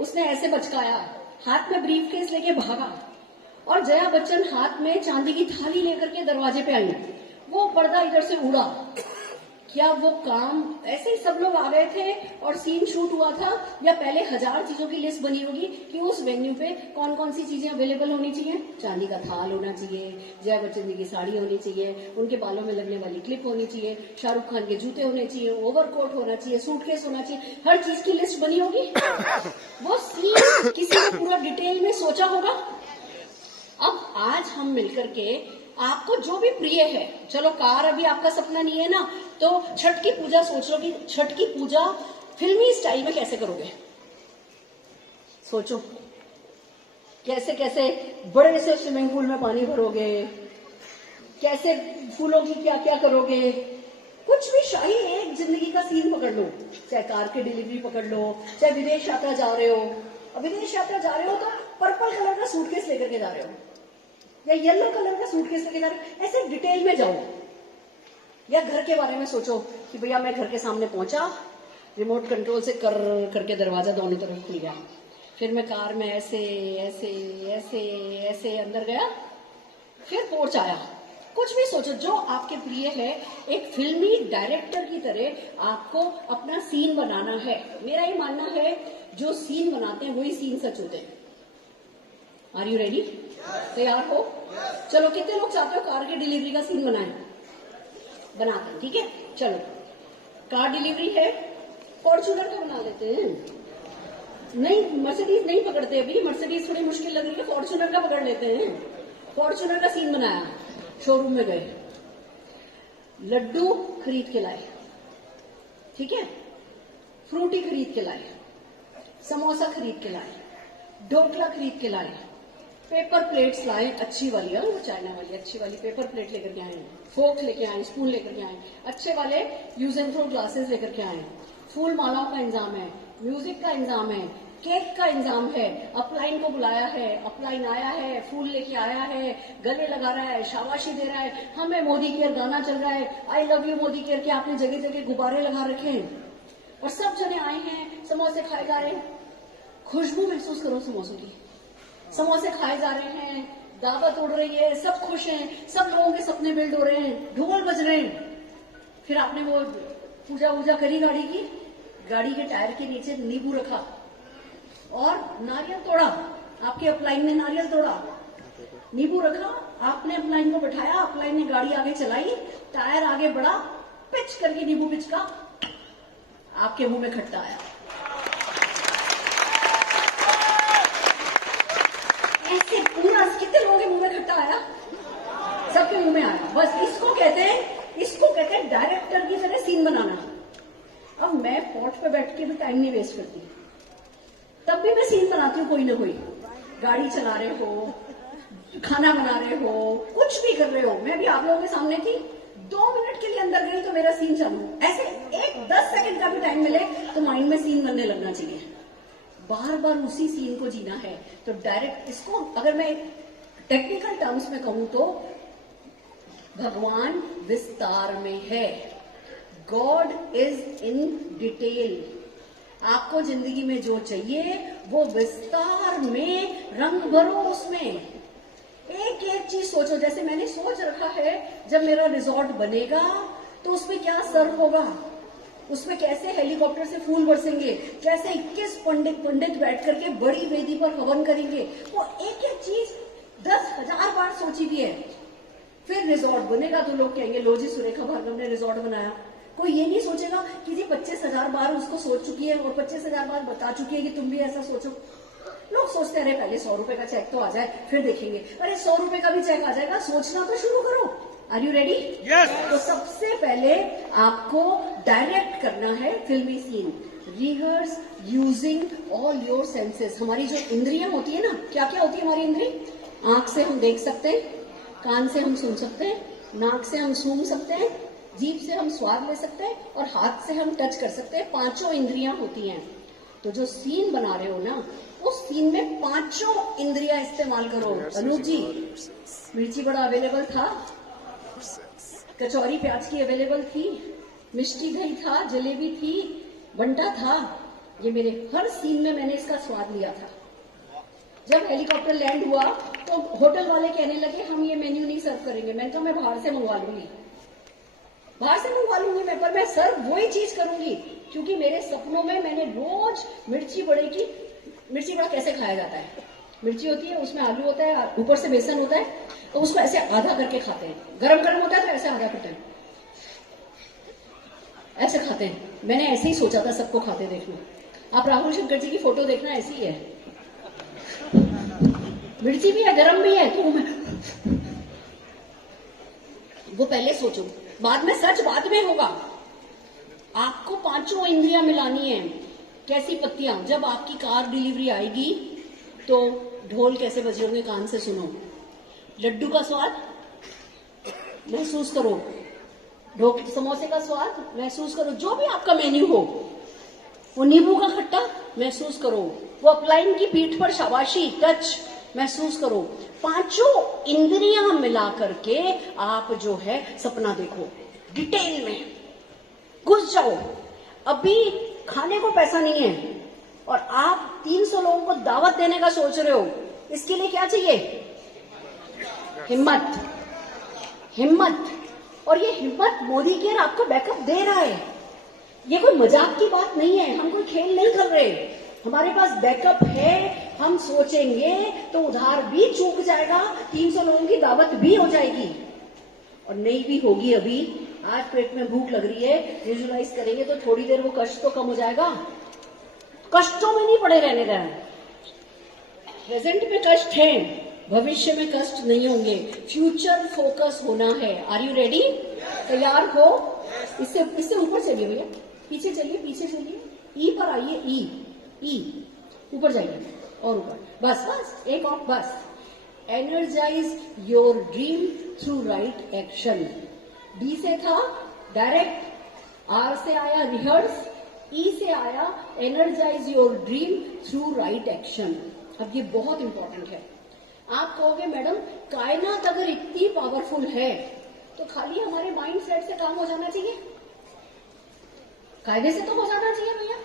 उसने ऐसे बचकाया, हाथ में ब्रीफकेस लेके भागा, और जया बच्चन हाथ में चांदी की थाली लेकर के दरवाजे पे आई। वो पर्दा इधर से उड़ा। क्या वो काम ऐसे ही सब लोग आ गए थे और सीन शूट हुआ था, या पहले 1000 चीजों की लिस्ट बनी होगी कि उस वेन्यू पे कौन कौन सी चीजें अवेलेबल होनी चाहिए? चांदी का थाल होना चाहिए, जया बच्चन जी की साड़ी होनी चाहिए, उनके बालों में लगने वाली क्लिप होनी चाहिए, शाहरुख खान के जूते होने चाहिए, ओवरकोट होना चाहिए, सूटकेस होना चाहिए, हर चीज की लिस्ट बनी होगी। वो सीन किसी ने पूरा डिटेल में सोचा होगा। अब आज हम मिलकर के आपको जो भी प्रिय है, चलो कार अभी आपका सपना नहीं है ना, तो छठ की पूजा सोच लो कि छठ की पूजा फिल्मी स्टाइल में कैसे करोगे। सोचो कैसे कैसे बड़े से स्विमिंग पूल में पानी भरोगे, कैसे फूलों की क्या क्या करोगे, कुछ भी शाही एक जिंदगी का सीन पकड़ लो, चाहे कार की डिलीवरी पकड़ लो, चाहे विदेश यात्रा जा रहे हो। अब विदेश यात्रा जा रहे हो तो पर्पल कलर का सूटकेस लेकर के जा रहे हो या येलो कलर का सूटकेस लेके जा रहे हो, ऐसे डिटेल में जाओ। या घर के बारे में सोचो कि भैया मैं घर के सामने पहुंचा, रिमोट कंट्रोल से कर करके दरवाजा दोनों तरफ खुल गया, फिर मैं कार में ऐसे ऐसे ऐसे ऐसे अंदर गया, फिर पोर्च आया। कुछ भी सोचो जो आपके प्रिय है, एक फिल्मी डायरेक्टर की तरह आपको अपना सीन बनाना है। मेरा ये मानना है जो सीन बनाते हैं वही सीन सच होते हैं। Are you ready? तैयार हो? चलो, कितने लोग चाहते हो कार की डिलीवरी का सीन बनाएं? बनाते हैं, ठीक है। चलो, कार डिलीवरी है, फॉर्च्यूनर का बना लेते हैं। नहीं, मर्सिडीज नहीं पकड़ते अभी, मर्सिडीज थोड़ी मुश्किल लग रही है, फॉर्च्यूनर का पकड़ लेते हैं। फॉर्च्यूनर का सीन बनाया, शोरूम में गए, लड्डू खरीद के लाए, ठीक है, फ्रूटी खरीद के लाए, समोसा खरीद के लाए, ढोकला खरीद के लाए, पेपर प्लेट्स लाए अच्छी वाली, वो चाइना वाली अच्छी वाली पेपर प्लेट लेकर के आए, फोक लेके आए, स्पून लेकर के आए, अच्छे वाले यूज एंड थ्रो ग्लासेस लेकर के आए, फूल मालाओं का इंतजाम है, म्यूजिक का इंतजाम है, केक का इंतजाम है, अपलाइन को बुलाया है, अपलाइन आया है, फूल लेके आया है, गले लगा रहा है, शाबाशी दे रहा है, हमें मोदी केयर गाना चल रहा है, I love you Modi care के आपने जगह जगह गुब्बारे लगा रखे हैं और सब जने आए हैं, समोसे खाए जा रहे हैं। खुशबू महसूस करो समोसों की, समोसे खाए जा रहे हैं, दावत उड़ रही है, सब खुश हैं, सब लोगों के सपने बिल्ड हो रहे हैं, ढोल बज रहे हैं। फिर आपने वो पूजा वूजा करी गाड़ी की, गाड़ी के टायर के नीचे नींबू रखा और नारियल तोड़ा, आपके अपलाइन ने नारियल तोड़ा, नींबू रखा, आपने अपलाइन को बैठाया, अपलाइन ने गाड़ी आगे चलाई, टायर आगे बढ़ा, पिच करके नींबू पिचका, आपके मुंह में खट्टा आया। ऐसे पूरा कितने लोगों के मुंह में खट्टा आया? सबके मुंह में आया। बस इसको कहते हैं डायरेक्टर की तरह सीन बनाना। अब मैं पॉट पे बैठ के भी टाइम नहीं वेस्ट करती, तब भी मैं सीन बनाती हूँ कोई ना कोई। गाड़ी चला रहे हो, खाना बना रहे हो, कुछ भी कर रहे हो, मैं भी आप लोगों के सामने थी, 2 मिनट के लिए अंदर गई तो मेरा सीन चालू। ऐसे 10 सेकंड का भी टाइम मिले तो माइंड में सीन बनने लगना चाहिए। बार बार उसी सीन को जीना है। तो डायरेक्ट इसको अगर मैं टेक्निकल टर्म्स में कहूं तो भगवान विस्तार में है, गॉड इज इन डिटेल। आपको जिंदगी में जो चाहिए वो विस्तार में रंग भरो, उसमें एक एक चीज सोचो। जैसे मैंने सोच रखा है जब मेरा रिजॉर्ट बनेगा तो उसमें क्या सर्व होगा, उसमें कैसे हेलीकॉप्टर से फूल बरसेंगे, कैसे 21 पंडित बैठ करके बड़ी वेदी पर हवन करेंगे, वो एक एक चीज 10,000 बार सोची भी है। फिर रिजॉर्ट बनेगा तो लोग कहेंगे लो जी सुरेखा भार्गव ने रिजॉर्ट बनाया। कोई ये नहीं सोचेगा कि जी 25,000 बार उसको सोच चुकी है और 25,000 बार बता चुकी है कि तुम भी ऐसा सोचो। लोग सोचते हैं अरे पहले 100 रुपए का चेक तो आ जाए फिर देखेंगे। अरे 100 रुपए का भी चेक आ जाएगा, सोचना तो शुरू करो। Are you ready? यस। तो सबसे पहले आपको डायरेक्ट करना है फिल्मी scene. Rehearse using all your senses. हमारी जो इंद्रियां होती है ना, क्या क्या होती है हमारी इंद्री? आंख से हम देख सकते हैं, कान से हम सुन सकते हैं, नाक से हम सूंघ सकते हैं, जीभ से हम स्वाद ले सकते हैं और हाथ से हम टच कर सकते हैं। 5 इंद्रियां होती हैं। तो जो सीन बना रहे हो ना, उस सीन में 5 इंद्रियां इस्तेमाल करो। अनूप जी, मिर्ची बड़ा अवेलेबल था, कचौरी प्याज की अवेलेबल थी, मिष्टी दही था, जलेबी थी, बंटा था। ये मेरे हर सीन में मैंने इसका स्वाद लिया था। जब हेलीकॉप्टर लैंड हुआ तो होटल वाले कहने लगे हम ये मेन्यू नहीं सर्व करेंगे। मैं तो मैं बाहर से मंगवा लूंगी, मैं, पर मैं सर्व वही चीज करूंगी क्योंकि मेरे सपनों में मैंने रोज मिर्ची बड़ा कैसे खाया जाता है? मिर्ची होती है, उसमें आलू होता है, ऊपर से बेसन होता है, तो उसको ऐसे आधा करके खाते हैं। गरम गरम होता है तो ऐसे आधा करते हैं, ऐसे खाते हैं। मैंने ऐसे ही सोचा था सबको खाते देखना। आप राहुल शंकर जी की फोटो देखना, ऐसी ही है, मिर्ची भी है गरम भी है। तो वो पहले सोचो, बाद में सच बाद में होगा। आपको 5 इंद्रियां मिलानी है। कैसी पत्तियां? जब आपकी कार डिलीवरी आएगी तो ढोल कैसे बजे होंगे, कान से सुनो। लड्डू का स्वाद महसूस करो, समोसे का स्वाद महसूस करो, जो भी आपका मेन्यू हो। वो नींबू का खट्टा महसूस करो, वो अपलाइन की पीठ पर शाबाशी टच महसूस करो। 5 इंद्रियां मिला करके आप जो है सपना देखो, डिटेल में घुस जाओ। अभी खाने को पैसा नहीं है और आप 300 लोगों को दावत देने का सोच रहे हो, इसके लिए क्या चाहिए? हिम्मत। और ये हिम्मत मोदी केयर आपको बैकअप दे रहा है। ये कोई मजाक की बात नहीं है, हम कोई खेल नहीं कर रहे। हमारे पास बैकअप है। हम सोचेंगे तो उधार भी चूक जाएगा, 300 लोगों की दावत भी हो जाएगी और नहीं भी होगी। अभी आज पेट में भूख लग रही है, विजुअलाइज करेंगे तो थोड़ी देर वो कष्ट तो कम हो जाएगा। कष्टों में नहीं पड़े रहने का। प्रेजेंट में कष्ट है, भविष्य में कष्ट नहीं होंगे। फ्यूचर फोकस होना है। Are you ready? तैयार हो? इससे ऊपर चलिए भैया, पीछे चलिए, ई पर आइए, ई ऊपर जाइए और ऊपर, बस एक और, बस। Energise your dream through right action. D से था डायरेक्ट, आर से आया रिहर्स, ई से आया energise your dream through right action. अब ये बहुत इंपॉर्टेंट है। आप कहोगे मैडम कायनात अगर इतनी पावरफुल है तो खाली हमारे माइंड सेट से काम हो जाना चाहिए, कायदे से तो हो जाना चाहिए भैया।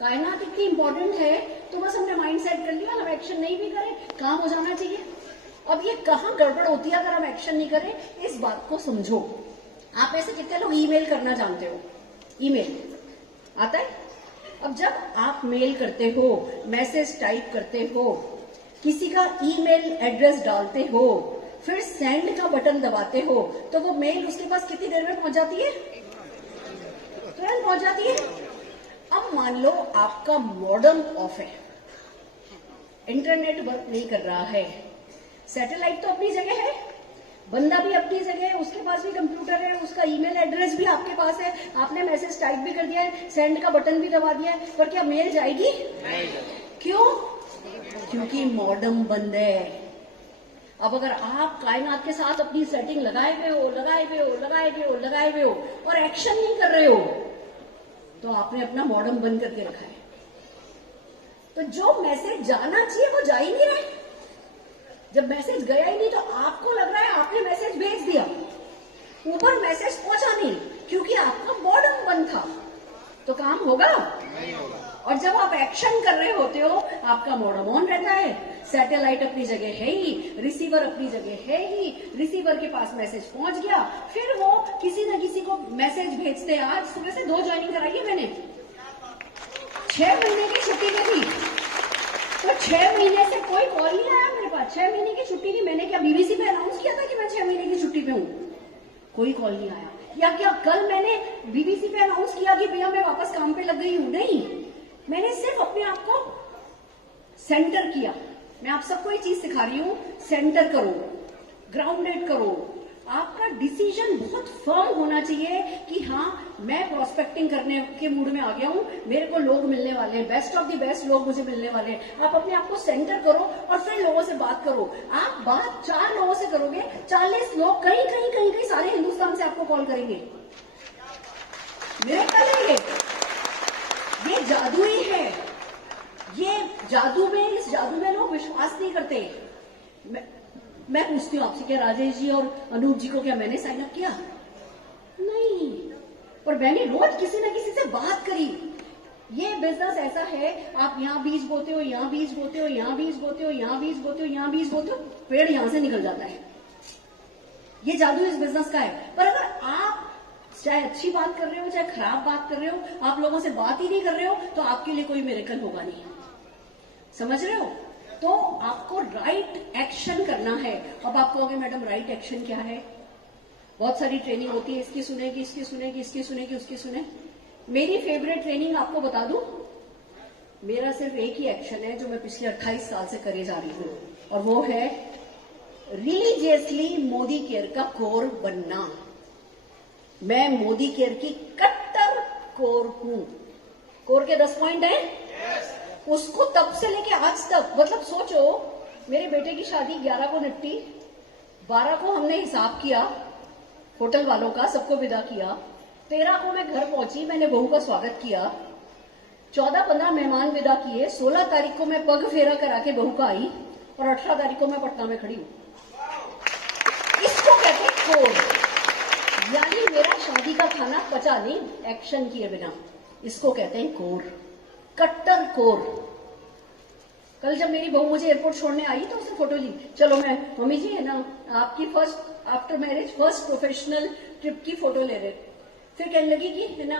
कायनात इतनी इंपॉर्टेंट है तो बस हमने माइंड सेट कर लिया, हम एक्शन नहीं भी करें काम हो जाना चाहिए। अब ये कहाँ गड़बड़ होती है अगर हम एक्शन नहीं करें, इस बात को समझो। आप में से कितने लोग ईमेल करना जानते हो? ईमेल आता है? अब जब आप मेल करते हो, मैसेज टाइप करते हो, किसी का ईमेल एड्रेस डालते हो, फिर सेंड का बटन दबाते हो, तो वो मेल उसके पास कितनी देर में पहुंच जाती है? तुरंत पहुंच जाती है। अब मान लो आपका मॉडेम ऑफ है, इंटरनेट वर्क नहीं कर रहा है, सैटेलाइट तो अपनी जगह है, बंदा भी अपनी जगह है, उसके पास भी कंप्यूटर है, उसका ईमेल एड्रेस भी आपके पास है, आपने मैसेज टाइप भी कर दिया है, सेंड का बटन भी दबा दिया है, पर क्या मेल जाएगी? क्यों? क्योंकि मॉडेम बंद है। अब अगर आप कायनात के साथ अपनी सेटिंग लगाए हुए हो और एक्शन नहीं कर रहे हो, तो आपने अपना मॉडेम बंद करके रखा है। तो जो मैसेज जाना चाहिए वो जा ही नहीं रहा है। जब मैसेज गया ही नहीं तो आपको लग रहा है आपने मैसेज भेज दिया, ऊपर मैसेज पहुंचा नहीं क्योंकि आपका मॉडेम बंद था। तो काम होगा? नहीं होगा। और जब आप एक्शन कर रहे होते हो आपका मॉडेम ऑन रहता है, सैटेलाइट अपनी जगह है ही, रिसीवर अपनी जगह है ही, रिसीवर के पास मैसेज पहुंच गया, फिर वो किसी न किसी को मैसेज भेजते हैं। आज सुबह से 2 ज्वाइनिंग कराई है मैंने, 6 महीने की छुट्टी में थी, तो 6 महीने से कोई कॉल नहीं आया मेरे पास। 6 महीने की छुट्टी नहीं, मैंने क्या बीबीसी पे अनाउंस किया था कि मैं 6 महीने की छुट्टी पे हूँ? कोई कॉल नहीं आया। या क्या कल मैंने बीबीसी पे अनाउंस किया कि भैया मैं वापस काम पे लग गई हूं? नहीं, मैंने सिर्फ अपने आप को सेंटर किया। मैं आप सबको ये चीज सिखा रही हूं, सेंटर करो, ग्राउंडेड करो। आपका डिसीजन बहुत फर्म होना चाहिए कि हाँ मैं प्रोस्पेक्टिंग करने के मूड में आ गया हूं, मेरे को लोग मिलने वाले हैं, बेस्ट ऑफ द बेस्ट लोग मुझे मिलने वाले हैं। आप अपने आप को सेंटर करो और फिर लोगों से बात करो। आप बात 4 लोगों से करोगे, 40 लोग कहीं सारे हिंदुस्तान से आपको कॉल करेंगे। मिरेकल है ये जादू ही है। ये जादू में, इस जादू में लोग विश्वास नहीं करते। मैं पूछती हूँ आपसे, क्या राजेश जी और अनूप जी को क्या मैंने साइन अप किया? नहीं, पर मैंने रोज किसी न किसी से बात करी। ये बिजनेस ऐसा है, आप यहाँ बीज बोते हो, यहाँ बीज बोते हो, यहाँ बीज बोते हो, यहाँ बीज बोते हो, यहाँ बीज बोते हो, पेड़ यहां से निकल जाता है। ये जादू इस बिजनेस का है। पर अगर आप चाहे अच्छी बात कर रहे हो चाहे खराब बात कर रहे हो, आप लोगों से बात ही नहीं कर रहे हो, तो आपके लिए कोई मिरेकल होगा नहीं। समझ रहे हो? तो आपको राइट एक्शन करना है। अब आप कहोगे मैडम राइट एक्शन क्या है? बहुत सारी ट्रेनिंग होती है, इसकी सुनेगी, इसकी सुनेगी, इसकी सुनेगी, उसकी सुने। मेरी फेवरेट ट्रेनिंग आपको बता दूं, मेरा सिर्फ एक ही एक्शन है जो मैं पिछले 28 साल से करे जा रही हूं, और वो है रिलीजियसली मोदी केयर का कोर बनना। मैं मोदी केयर की कट्टर कोर हूं। कोर के 10 पॉइंट हैं, उसको तब से लेके आज तक, मतलब सोचो, मेरे बेटे की शादी 11 को निपटी, 12 को हमने हिसाब किया होटल वालों का, सबको विदा किया, 13 को मैं घर पहुंची, मैंने बहू का स्वागत किया, 14-15 मेहमान विदा किए, 16 तारीख को मैं पग फेरा करा के बहू का आई, और 18 तारीख को मैं पटना में खड़ी हूं। इसको कहते हैं कोर। यानी मेरा शादी का खाना पचा नहीं एक्शन किए बिना, इसको कहते हैं कोर, कट्टर कोर। कल जब मेरी बहू मुझे एयरपोर्ट छोड़ने आई तो उसने फोटो ली, चलो मैं, मम्मी जी है ना आपकी first after marriage first professional trip की फोटो ले रहे। फिर कहने लगी कि है ना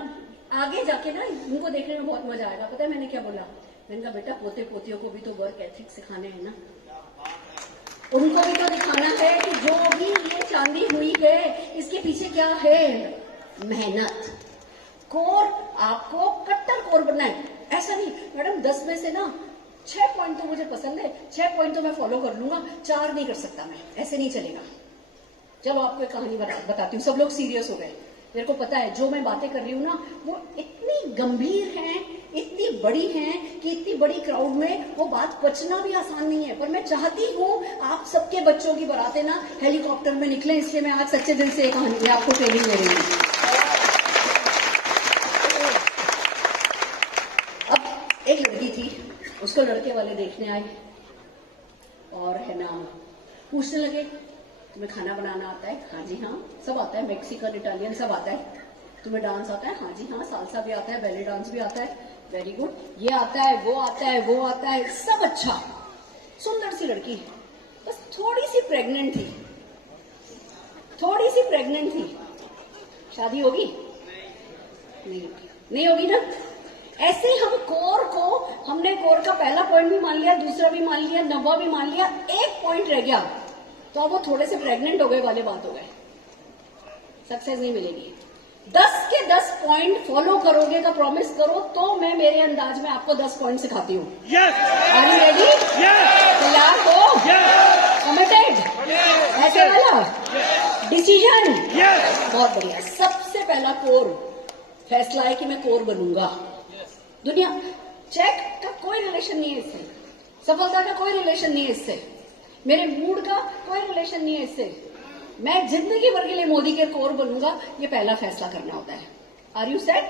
आगे जाके ना उनको देखने में बहुत मजा आएगा। पता है मैंने क्या बोला? मैंने कहा बेटा पोते पोतियों को भी तो वर्क एथिक्स सिखाने हैं ना, उनको भी तो दिखाना है कि जो भी ये चांदी हुई है इसके पीछे क्या है, मेहनत। कोर आपको कट्टर कोर बनना है। ऐसा नहीं मैडम 10 में से ना 6 पॉइंट तो मुझे पसंद है, 6 पॉइंट तो मैं फॉलो कर लूंगा, 4 नहीं कर सकता मैं, ऐसे नहीं चलेगा। चलो आपको एक कहानी बताती हूँ, सब लोग सीरियस हो गए। मेरे को पता है जो मैं बातें कर रही हूँ ना वो इतनी गंभीर हैं, इतनी बड़ी हैं कि इतनी बड़ी क्राउड में वो बात पचना भी आसान नहीं है। पर मैं चाहती हूँ आप सबके बच्चों की बारातें ना हेलीकॉप्टर में निकले, इसलिए मैं आज सच्चे दिल से एक कहानी आपको ट्रेनिंग दे रही हूँ। एक लड़की थी, उसको लड़के वाले देखने आए और है ना पूछने लगे तुम्हें खाना बनाना आता है? हाँ जी हाँ, सब आता है, मैक्सिकन इटालियन सब आता है। तुम्हें डांस आता है? हाँ जी हाँ, सालसा भी आता है, बैले डांस भी आता है। वेरी गुड, ये आता है, वो आता है, वो आता है, सब अच्छा। सुंदर सी लड़की, बस थोड़ी सी प्रेग्नेंट थी, थोड़ी सी प्रेग्नेंट थी। शादी होगी? नहीं होगी, नहीं होगी ना। ऐसे हम कोर को, हमने कोर का पहला पॉइंट भी मान लिया, दूसरा भी मान लिया, 90 भी मान लिया, एक पॉइंट रह गया तो अब वो थोड़े से प्रेग्नेंट हो गए वाले बात हो गए, सक्सेस नहीं मिलेगी। 10 के 10 पॉइंट फॉलो करोगे का प्रॉमिस करो तो मैं मेरे अंदाज में आपको 10 पॉइंट सिखाती हूँ। Are you ready? तैयार हो? कमिटेड? ऐसे वाला डिसीजन? बहुत बढ़िया। सबसे पहला कोर फैसला है कि मैं कोर बनूंगा। दुनिया चेक का कोई रिलेशन नहीं है इससे, सफलता का कोई रिलेशन नहीं है इससे, मेरे मूड का कोई रिलेशन नहीं है इससे। मैं जिंदगी भर के लिए मोदी के कोर बनूंगा, ये पहला फैसला करना होता है। Are you set?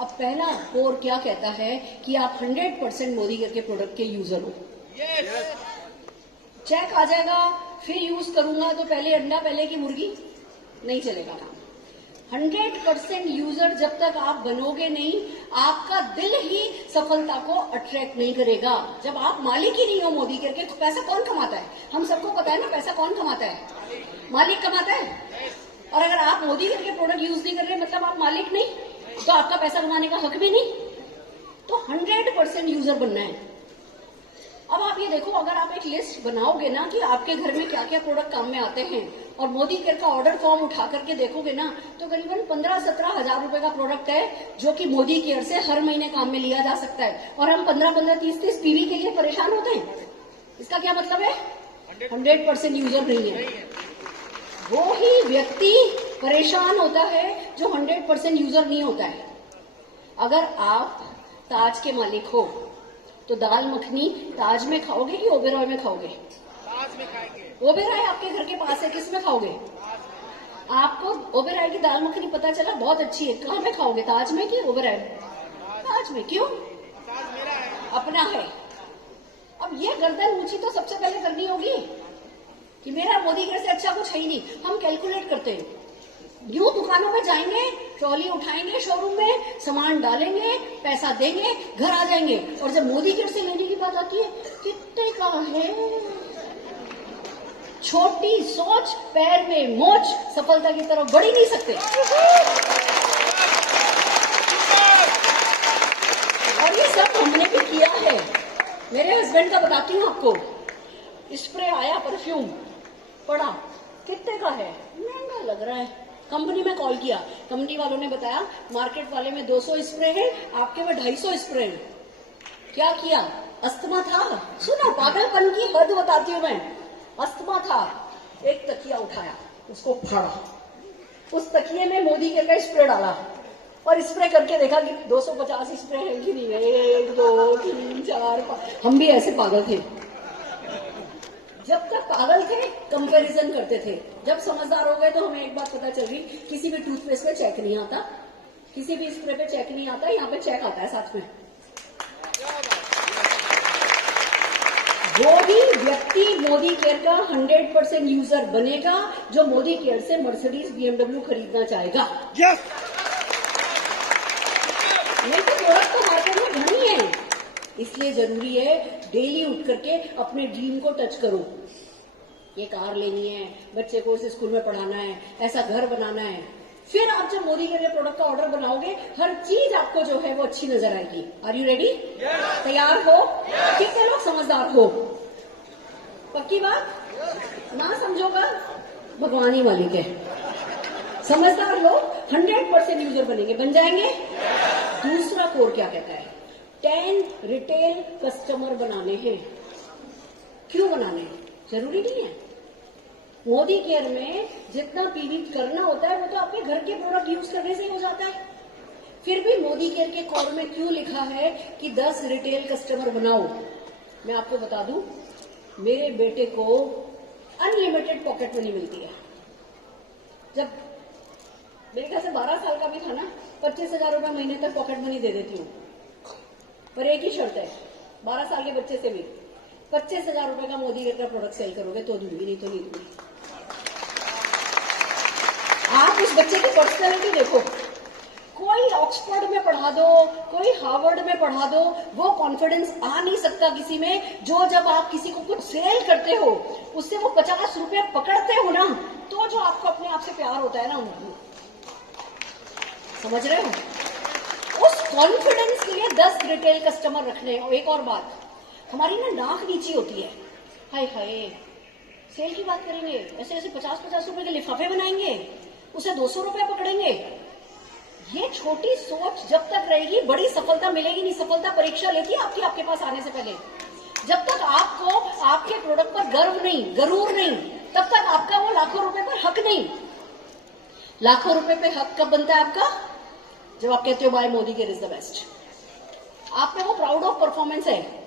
अब पहला कोर क्या कहता है कि आप 100% मोदी के प्रोडक्ट के यूजर हो। चेक आ जाएगा, फिर यूज करूंगा तो पहले अंडा पहले की मुर्गी, नहीं चलेगा काम। 100% यूजर जब तक आप बनोगे नहीं, आपका दिल ही सफलता को अट्रैक्ट नहीं करेगा। जब आप मालिक ही नहीं हो मोदी के, पैसा कौन कमाता है? हम सबको पता है ना, पैसा कौन कमाता है? मालिक कमाता है। और अगर आप मोदी के प्रोडक्ट यूज नहीं कर रहे, मतलब आप मालिक नहीं, तो आपका पैसा कमाने का हक भी नहीं। तो 100% यूजर बनना है। अब आप ये देखो, अगर आप एक लिस्ट बनाओगे ना कि आपके घर में क्या क्या प्रोडक्ट काम में आते हैं और मोदी केयर का ऑर्डर फॉर्म उठा करके देखोगे ना, तो करीबन 15-17 हजार रुपए का प्रोडक्ट है जो कि मोदी केयर से हर महीने काम में लिया जा सकता है। और हम 15-15, 30-30 पीवी के लिए परेशान होते हैं। इसका क्या मतलब है? 100% यूजर नहीं है। वो ही व्यक्ति परेशान होता है जो 100% यूजर नहीं होता है। अगर आप ताज के मालिक हो तो दाल मखनी ताज में खाओगे कि ओबेरॉय में खाओगे? ताज में खाएंगे। ओबेरॉय आपके घर के पास है, किस में खाओगे? आपको ओबेरॉय की दाल मखनी पता चला बहुत अच्छी है, कहाँ में खाओगे? ताज में कि ओबेरॉय? ताज में। क्यों? ताज मेरा है, अपना है। अब ये गर्दन ऊंची तो सबसे पहले करनी होगी कि मेरा मोदी घर से अच्छा कुछ है ही नहीं। हम कैलकुलेट करते हैं, यूं दुकानों में जाएंगे, ट्रॉली उठाएंगे, शोरूम में सामान डालेंगे, पैसा देंगे, घर आ जाएंगे, और जब मोदी केयर से लेने की बात आती है, कितने का है? छोटी सोच पैर में मोच, सफलता की तरफ बढ़ ही नहीं सकते। और ये सब हमने भी किया है। मेरे हस्बैंड का बताती हूँ आपको, स्प्रे आया परफ्यूम, पड़ा, कितने का है? महंगा लग रहा है। कंपनी में कॉल किया, कंपनी वालों ने बताया मार्केट वाले में 200 स्प्रे है, आपके में 250 स्प्रे है। क्या किया? अस्थमा था, सुनो पागलपन की हद बताती हूँ मैं, अस्थमा था। एक तकिया उठाया, उसको फाड़ा, उस तकिए में मोदी के का स्प्रे डाला और स्प्रे करके देखा कि 250 स्प्रे है कि नहीं है। 1 2 3 4 5। हम भी ऐसे पागल थे। जब तक पागल थे कंपैरिजन करते थे, जब समझदार हो गए तो हमें एक बात पता चल गई, किसी भी टूथपेस्ट पे चेक नहीं आता, किसी भी स्प्रे पे चेक नहीं आता, यहाँ पे चेक आता है साथ में। वो ही व्यक्ति मोदी केयर का 100% यूजर बनेगा जो मोदी केयर से मर्सिडीज BMW खरीदना चाहेगा। नहीं तो प्रोडक्ट तो मार्केट में घनी है। इसलिए जरूरी है डेली उठ करके अपने ड्रीम को टच करो। ये कार लेनी है, बच्चे को इस स्कूल में पढ़ाना है, ऐसा घर बनाना है। फिर आप जब मोदी के प्रोडक्ट का ऑर्डर बनाओगे, हर चीज आपको जो है वो अच्छी नजर आएगी। Are you ready? तैयार हो? कितने लोग समझदार हो? पक्की बात? ना समझोगा भगवान ही मालिक है। समझदार लोग 100% यूजर बनेंगे, बन जाएंगे। दूसरा कोर क्या कहता है? 10 रिटेल कस्टमर बनाने हैं। क्यों बनाने हैं? जरूरी नहीं है। मोदी केयर में जितना पीवी करना होता है वो तो आपके घर के प्रोडक्ट यूज करने से ही हो जाता है। फिर भी मोदी केयर के कोर में क्यों लिखा है कि 10 रिटेल कस्टमर बनाओ? मैं आपको बता दूं, मेरे बेटे को अनलिमिटेड पॉकेट मनी मिलती है। जब मेरे ख्याल से 12 साल का भी था ना, 25,000 रुपए महीने तक पॉकेट मनी दे देती हूँ। पर एक ही शर्त है, 12 साल के बच्चे से भी 25,000 रुपए का मोदी का प्रोडक्ट सेल करोगे तो दूंगी, नहीं तो नहीं दूंगी। आप उस बच्चे की पर्सनैलिटी देखो, कोई ऑक्सफोर्ड में पढ़ा दो, कोई हार्वर्ड में पढ़ा दो, वो कॉन्फिडेंस आ नहीं सकता किसी में जो जब आप किसी को कुछ सेल करते हो, उससे वो 50 रुपए पकड़ते हो ना, तो जो आपको अपने आप से प्यार होता है ना, समझ रहे हो? उस कॉन्फिडेंस के लिए 10 रिटेल कस्टमर रखने। और एक और बात, हमारी ना नाक नीची होती है, हाय हाय सेल की बात करेंगे, ऐसे ऐसे 50-50 रुपए के लिफाफे बनाएंगे, उसे 200 रुपए पकड़ेंगे। ये छोटी सोच जब तक रहेगी, बड़ी सफलता मिलेगी नहीं। सफलता परीक्षा लेती है आपके पास आने से पहले। जब तक आपको आपके प्रोडक्ट पर गर्व नहीं, गरूर नहीं, तब तक आपका वो लाखों रुपए पर हक नहीं। लाखों रुपए पे हक कब बनता है आपका? जब आप कहते हो buy Modicare is the best. आप में वो प्राउड ऑफ परफॉर्मेंस है,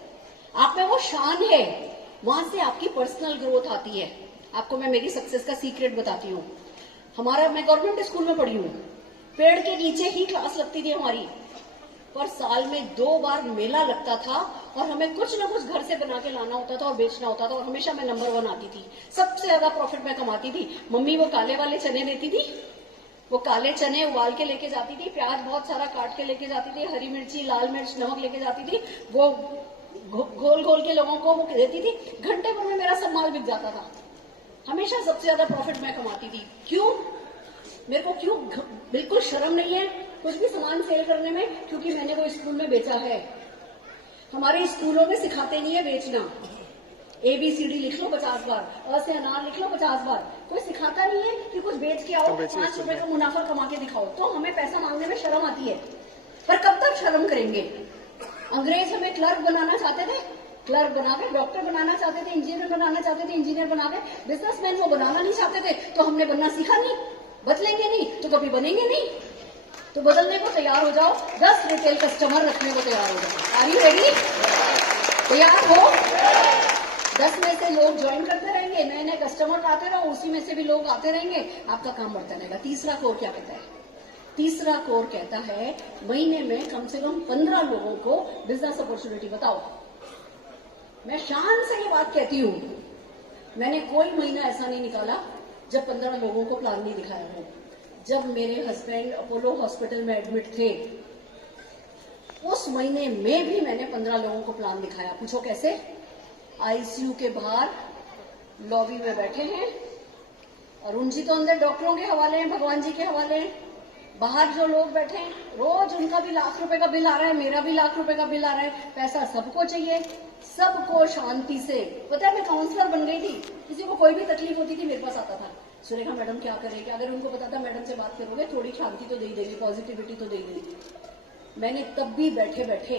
आप में वो शान है, वहां से आपकी पर्सनल ग्रोथ आती है। आपको मैं मेरी सक्सेस का सीक्रेट बताती हूँ। मैं गवर्नमेंट स्कूल में पढ़ी हूँ, पेड़ के नीचे ही क्लास लगती थी हमारी, पर साल में 2 बार मेला लगता था और हमें कुछ ना कुछ घर से बना के लाना होता था और बेचना होता था, और हमेशा मैं नंबर 1 आती थी। सबसे ज्यादा प्रॉफिट मैं कमाती थी। मम्मी वो काले वाले चने देती थी, वो काले चने उबाल के लेके जाती थी, प्याज बहुत सारा काट के लेके जाती थी, हरी मिर्ची, लाल मिर्च, नमक लेके जाती थी, वो घोल घोल के लोगों को वो देती थी। घंटे भर में मेरा सब माल बिक जाता था। हमेशा सबसे ज्यादा प्रॉफिट मैं कमाती थी। क्यों? मेरे को क्यों बिल्कुल शर्म नहीं है कुछ भी सामान सेल करने में, क्योंकि मैंने वो स्कूल में बेचा है। हमारे स्कूलों में सिखाते नहीं है बेचना। ABCD लिख लो 50 बार, अ से अनार लिख लो 50 बार। कोई सिखाता नहीं है कि कुछ बेच के आओ, 5 रुपए का मुनाफा कमा के दिखाओ। तो हमें पैसा मांगने में शर्म आती है, पर कब तक शर्म करेंगे? अंग्रेज हमें क्लर्क बनाना चाहते थे, क्लर्क बना के डॉक्टर बनाना चाहते थे, इंजीनियर बनाना चाहते थे, इंजीनियर बना के बिजनेसमैन वो बनाना नहीं चाहते थे। तो हमने बनना सीखा नहीं, बदलेंगे नहीं तो कभी बनेंगे नहीं। तो बदलने को तैयार हो जाओ, 10 रिटेल कस्टमर रखने को तैयार हो जाओ। Are you ready? तैयार हो? 10 में से लोग ज्वाइन करते रहेंगे, नए नए कस्टमर आते रहो, उसी में से भी लोग आते रहेंगे, आपका काम बढ़ता रहेगा। तीसरा कोर क्या कहता है? तीसरा कोर कहता है महीने में कम से कम 15 लोगों को बिजनेस अपॉर्चुनिटी बताओ। मैं शान से ये बात कहती हूं, मैंने कोई महीना ऐसा नहीं निकाला जब 15 लोगों को प्लान नहीं दिखाया हो। जब मेरे हस्बैंड अपोलो हॉस्पिटल में एडमिट थे, उस महीने में भी मैंने 15 लोगों को प्लान दिखाया। पूछो कैसे? ICU के बाहर लॉबी में बैठे हैं, अरुण जी तो अंदर डॉक्टरों के हवाले हैं, भगवान जी के हवाले हैं। बाहर जो लोग बैठे हैं, रोज उनका भी लाख रुपए का बिल आ रहा है, मेरा भी लाख रुपए का बिल आ रहा है। पैसा सबको चाहिए, सबको शांति से। पता है मैं काउंसलर बन गई थी, किसी को कोई भी तकलीफ होती थी मेरे पास आता था, सुरेखा मैडम क्या करें? अगर उनको पता था मैडम से बात करोगे थोड़ी शांति तो दे देगी, पॉजिटिविटी तो दे देगी। मैंने तब भी बैठे बैठे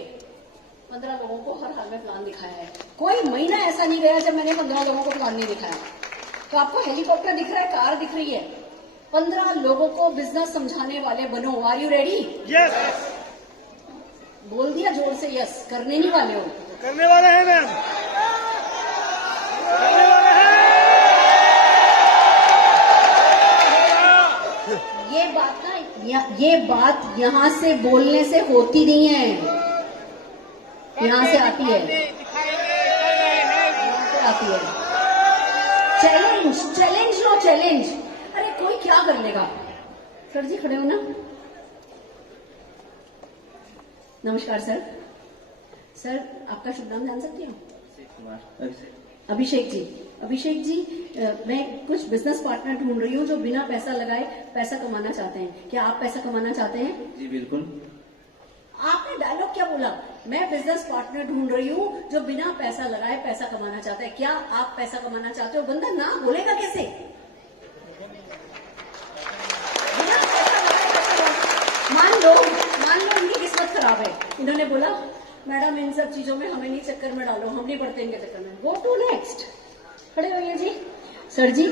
15 लोगों को हर हाल में प्लान दिखाया है। कोई महीना ऐसा नहीं गया जब मैंने 15 लोगों को प्लान नहीं दिखाया। तो आपको हेलीकॉप्टर दिख रहा है, कार दिख रही है, 15 लोगों को बिजनेस समझाने वाले बनो। Are you ready? यस। बोल दिया जोर से यस। करने नहीं वाले हो? करने वाले हैं मैम, करने वाले हैं। ये बात यहाँ से बोलने से होती नहीं है, यहाँ से आती है, यहाँ से आती है। चैलेंज लो, चैलेंज। अरे कोई क्या कर लेगा? सर जी खड़े हो ना? नमस्कार सर। सर आपका शुभ नाम जान सकती हूँ? अभिषेक जी। अभिषेक जी, मैं कुछ बिजनेस पार्टनर ढूंढ रही हूँ जो बिना पैसा लगाए पैसा कमाना चाहते हैं। क्या आप पैसा कमाना चाहते हैं? जी बिल्कुल। आपने डायलॉग क्या बोला? मैं बिजनेस पार्टनर ढूंढ रही हूँ जो बिना पैसा लगाए पैसा कमाना चाहता है। क्या आप पैसा कमाना चाहते हो? बंदा ना बोलेगा कैसे? बिना पैसा लगाए पैसा मान लो इनकी किस्मत खराब है, इन्होंने बोला मैडम इन सब चीजों में हमें नहीं चक्कर में डालो, हम नहीं पढ़ते इनके चक्कर में। Go to next. खड़े होइए जी। सर जी,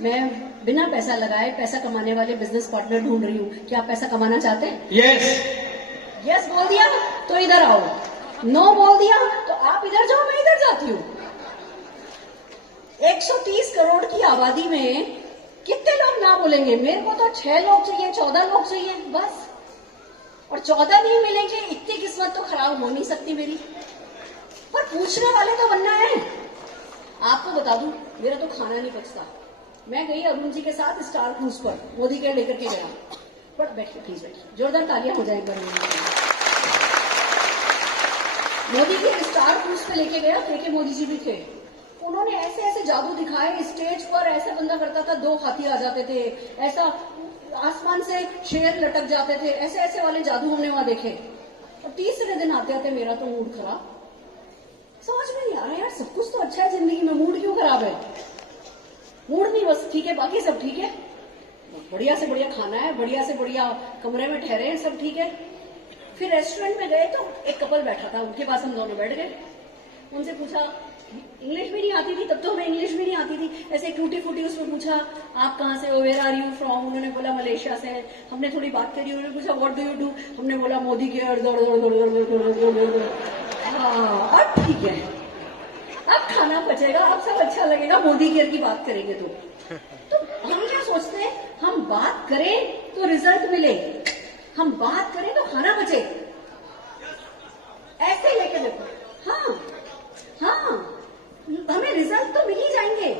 मैं बिना पैसा लगाए पैसा कमाने वाले बिजनेस पार्टनर ढूंढ रही हूँ, क्या आप पैसा कमाना चाहते हैं? यस। यस बोल दिया तो इधर आओ, नो बोल दिया तो आप इधर जाओ, मैं इधर जाती हूँ। 130 करोड़ की आबादी में कितने लोग ना बोलेंगे? मेरे को तो 6 लोग चाहिए, 14 लोग चाहिए बस। और 14 नहीं मिलेंगे, इतनी किस्मत तो खराब सवाल हो नहीं सकती मेरी, पर पूछने वाले तो बनना है। आपको बता दूं, मेरा तो खाना नहीं पचता। मैं गई अरुण जी के साथ स्टार क्रूज पर, मोदी केयर लेकर के गया। पर बैठिए प्लीज, बैठिए, जोरदार तालियां हो जाए एक बार। मोदी के स्टार क्रूज पे लेके गया, के मोदी जी भी थे। उन्होंने ऐसे ऐसे जादू दिखाए स्टेज पर, ऐसा बंदा करता था 2 हाथी आ जाते थे, ऐसा आसमान से शेर लटक जाते थे, ऐसे ऐसे वाले जादू हमने वहां देखे। और तीसरे दिन आते आते मेरा तो मूड खराब। समझ में नहीं आ रहा यार, सब कुछ तो अच्छा है जिंदगी में, मूड क्यों खराब है? मूड नहीं बस ठीक है, बाकी सब ठीक है। बढ़िया से बढ़िया खाना है, बढ़िया से बढ़िया कमरे में ठहरे हैं, सब ठीक है। फिर रेस्टोरेंट में गए तो एक कपल बैठा था, उनके पास हम दोनों बैठ गए। उनसे पूछा, इंग्लिश भी नहीं आती थी तब तो, हमें इंग्लिश भी नहीं आती थी, ऐसे टूटी फूटी उसमें पूछा आप कहाँ से हो, वेयर आर यू फ्रॉम? उन्होंने बोला मलेशिया से। हमने थोड़ी बात करी, उन्होंने पूछा व्हाट डू यू डू? हमने बोला मोदी केयर। अब ठीक है, अब खाना बचेगा, अब सब अच्छा लगेगा, मोदी केयर की बात करेंगे तो हम क्या सोचते हैं, हम बात करें तो रिजल्ट मिले, हम बात करें तो खाना बचे, ऐसे लेके देखो। हाँ, हमें रिजल्ट तो मिल ही जाएंगे।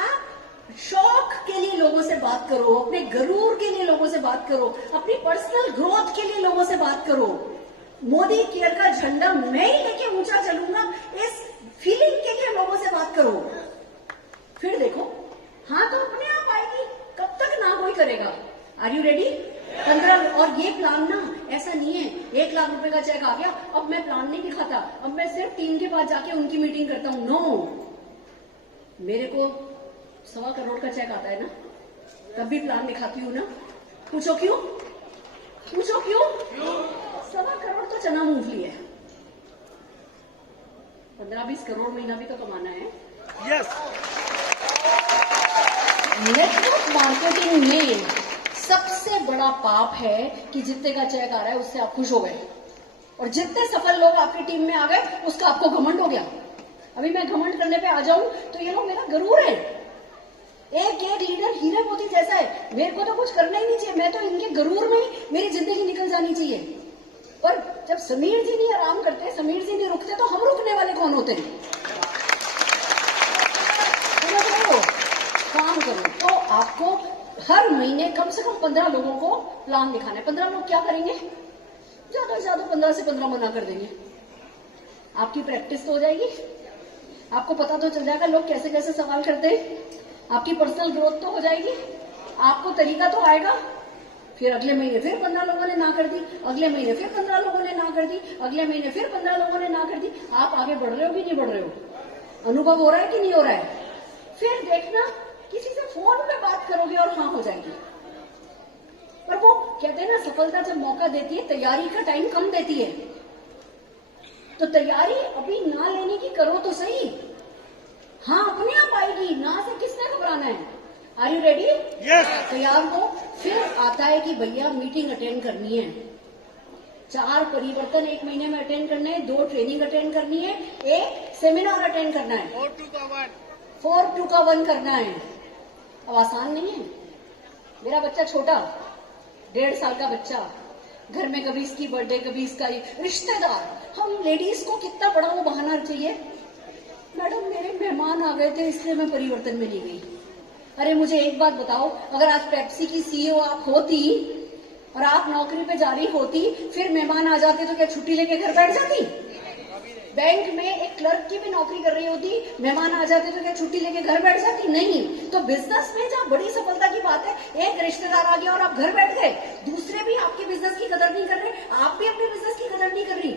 आप शौक के लिए लोगों से बात करो, अपने गरूर के लिए लोगों से बात करो, अपनी पर्सनल ग्रोथ के लिए लोगों से बात करो। मोदी केयर का झंडा मैं ही लेके ऊंचा चलूंगा, इस फीलिंग के लिए लोगों से बात करो। फिर देखो, हाँ तो अपने आप आएगी, कब तक ना कोई करेगा। Are you ready? 15। और ये प्लान ना ऐसा नहीं है 1 लाख रुपए का चेक आ गया, अब मैं प्लान नहीं दिखाता, अब मैं सिर्फ टीम के पास जाके उनकी मीटिंग करता हूं। नो, मेरे को 1.25 करोड़ का चेक आता है ना, तब भी प्लान दिखाती हूँ ना। पूछो क्यों? 1.25 करोड़ तो चना मूंगफली है, 15-20 करोड़ महीना भी तो कमाना है। यस। नेटवर्क मार्केटिंग में सबसे बड़ा पाप है कि जितने का चेक आ रहा है उससे आप खुश हो गए, और जितने सफल लोग आपकी टीम में आ गए उसका आपको घमंड हो गया। अभी मैं घमंड करने पे आ जाऊं तो ये लोग मेरा गरूर है। एक लीडर हीरे मोती जैसा है, मेरे को तो कुछ करना ही नहीं चाहिए, मैं तो इनके गरूर में ही मेरी जिंदगी निकल जानी चाहिए। पर जब समीर जी नहीं आराम करते, समीर जी नहीं रुकते, तो हम रुकने वाले कौन होते हैं? समझ रहे हो? काम करो तो आपको हर महीने कम से कम 15 लोगों को प्लान दिखाना है। 15 लोग क्या करेंगे? ज्यादा से ज्यादा 15 से 15 मना कर देंगे। आपकी प्रैक्टिस तो हो जाएगी, आपको पता तो चल जाएगा लोग कैसे कैसे सवाल करते हैं, आपकी पर्सनल ग्रोथ तो हो जाएगी, आपको तरीका तो आएगा। फिर अगले महीने फिर 15 लोगों ने ना कर दी, अगले महीने फिर 15 लोगों ने ना कर दी, अगले महीने फिर 15 लोगों ने ना कर दी। आप आगे बढ़ रहे हो कि नहीं बढ़ रहे हो? अनुभव हो रहा है कि नहीं हो रहा है? फिर देखना, किसी से फोन पे बात करोगे और हाँ हो जाएगी। पर वो कहते हैं ना, सफलता जब मौका देती है, तैयारी का टाइम कम देती है। तो तैयारी अभी ना लेने की करो तो सही, हाँ अपने आप आएगी, ना से किसने घबराना है। Are you ready? यस। तैयार हो? फिर आता है कि भैया मीटिंग अटेंड करनी है, 4 परिवर्तन 1 महीने में अटेंड करने हैं, 2 ट्रेनिंग अटेंड करनी है, 1 सेमिनार अटेंड करना है, 4-2 का 1 करना है। अब आसान नहीं है। मेरा बच्चा छोटा, 1.5 साल का बच्चा, घर में कभी इसकी बर्थडे, कभी इसका रिश्तेदार, हम लेडीज को कितना बड़ा वो बहाना चाहिए। मैडम मेरे मेहमान आ गए थे इसलिए मैं परिवर्तन में नहीं गई। अरे मुझे एक बात बताओ, अगर आज पेप्सी की सीईओ आप होती और आप नौकरी पे जा रही होती, फिर मेहमान आ जाते तो क्या छुट्टी लेके घर बैठ जाती? बैंक में एक क्लर्क की भी नौकरी कर रही होती, मेहमान आ जाते तो क्या छुट्टी लेके घर बैठ जाती? नहीं। तो बिजनेस में जहाँ बड़ी सफलता की बात है, एक रिश्तेदार आ गया और आप घर बैठ गए, दूसरे भी आपके बिजनेस की कदर नहीं कर रहे, आप भी अपने बिजनेस की कदर नहीं कर रही।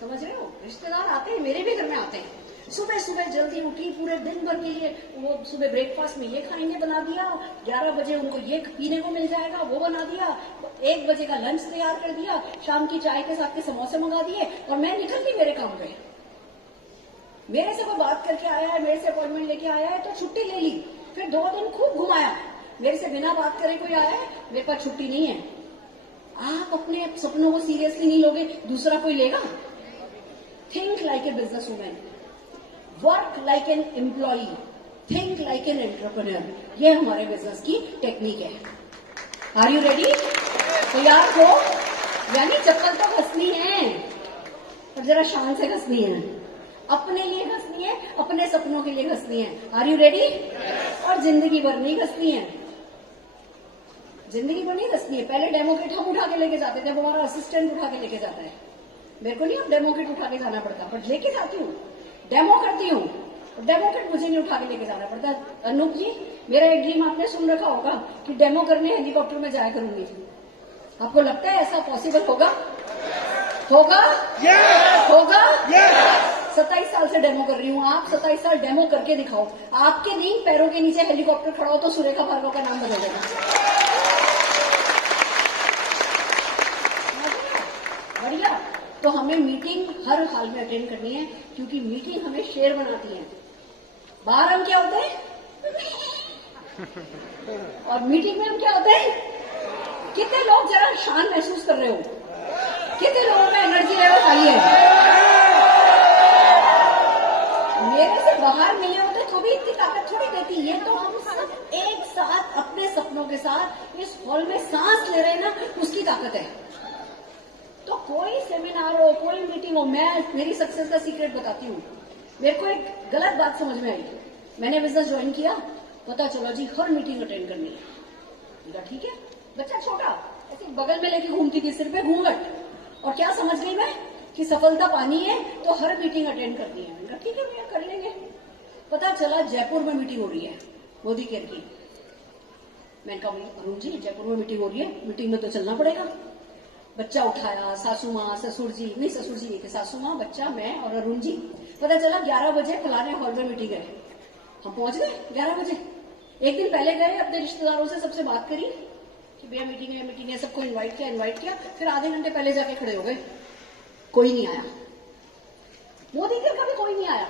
समझ रहे हो? रिश्तेदार आते हैं, मेरे भी घर में आते हैं, सुबह सुबह जल्दी उठी, पूरे दिन भर के लिए वो सुबह ब्रेकफास्ट में ये खाएंगे बना दिया, 11 बजे उनको ये पीने को मिल जाएगा वो बना दिया, 1 बजे का लंच तैयार कर दिया, शाम की चाय के साथ के समोसे मंगा दिए, और मैं निकल ली मेरे काम पे। मेरे से कोई बात करके आया है, मेरे से अपॉइंटमेंट लेके आया है तो छुट्टी ले ली, फिर 2 दिन खूब घुमाया। मेरे से बिना बात करे कोई आया है, मेरे पास छुट्टी नहीं है। आप अपने सपनों को सीरियसली नहीं लोगे, दूसरा कोई लेगा? Think like a business woman, work like an employee, think like an entrepreneur. ये हमारे बिजनेस की टेक्निक है। Are you ready? तैयार हो? यानी चप्पल तो घसनी है। अब जरा शान से हंसनी है, अपने लिए हंसनी है, अपने सपनों के लिए हंसनी है। Are you ready? और जिंदगी भर नहीं हंसनी है, जिंदगी भर नहीं हंसनी है। पहले डेमो किट हम उठा के लेके जाते थे, हमारा असिस्टेंट उठा के लेके जाता है। मेरे को नहीं अब डेमो किट उठा के जाना पड़ता, पर लेके जाती हूँ, डेमो करती हूँ। डेमो किट मुझे नहीं उठा के लेके जाना पड़ता। अनूप जी, मेरा एक ड्रीम आपने सुन रखा होगा कि डेमो करने हेलीकॉप्टर में जाया करूंगी। आपको लगता है ऐसा पॉसिबल होगा? होगा? होगा? 27 साल से डेमो कर रही हूँ, आप 27 साल डेमो करके दिखाओ। आपके नहीं, पैरों के नीचे हेलीकॉप्टर खड़ा हो तो सुरेखा भार्गव का नाम बदल देना। बढ़िया। तो हमें मीटिंग हर हाल में अटेंड करनी है, क्योंकि मीटिंग हमें शेर बनाती है। बाहर हम क्या होते हैं और मीटिंग में हम क्या होते हैं? कितने लोग जरा शान महसूस कर रहे हो? कितने लोगों का एनर्जी लेवल हाई है? मेरे से बाहर मिले होते तो भी इतनी ताकत थोड़ी देती। ये तो हम सब एक साथ अपने सपनों के साथ इस हॉल में सांस ले रहे हैं ना, उसकी ताकत है। तो कोई सेमिनार हो, कोई मीटिंग हो, मैं मेरी सक्सेस का सीक्रेट बताती हूँ। मेरे को एक गलत बात समझ में आई। मैंने बिजनेस ज्वाइन किया, पता चला जी हर मीटिंग अटेंड करनी है। ठीक है, बच्चा छोटा, ऐसे बगल में लेके घूमती थी, सिर पे घूंघट, और क्या समझ गई मैं कि सफलता पानी है तो हर मीटिंग अटेंड करनी है। मैंने कहा ठीक है भैया, कर लेंगे। पता चला जयपुर में मीटिंग हो रही है मोदी केयर की। मैंने कहा अरुण जी, जयपुर में मीटिंग हो रही है, मीटिंग में तो चलना पड़ेगा। बच्चा उठाया, सासू माँ, ससुर जी नहीं, ससुर जी नहीं थे, सासू माँ, बच्चा, मैं और अरुण जी। पता चला 11 बजे फलाने हॉल में मीटिंग है। हम पहुंच गए 11 बजे। एक दिन पहले गए, अपने रिश्तेदारों से सबसे बात करी कि भैया मीटिंग है, सबको इनवाइट किया। फिर आधे घंटे पहले जाके खड़े हो गए, कोई नहीं आया। मोदी केयर का भी कोई नहीं आया।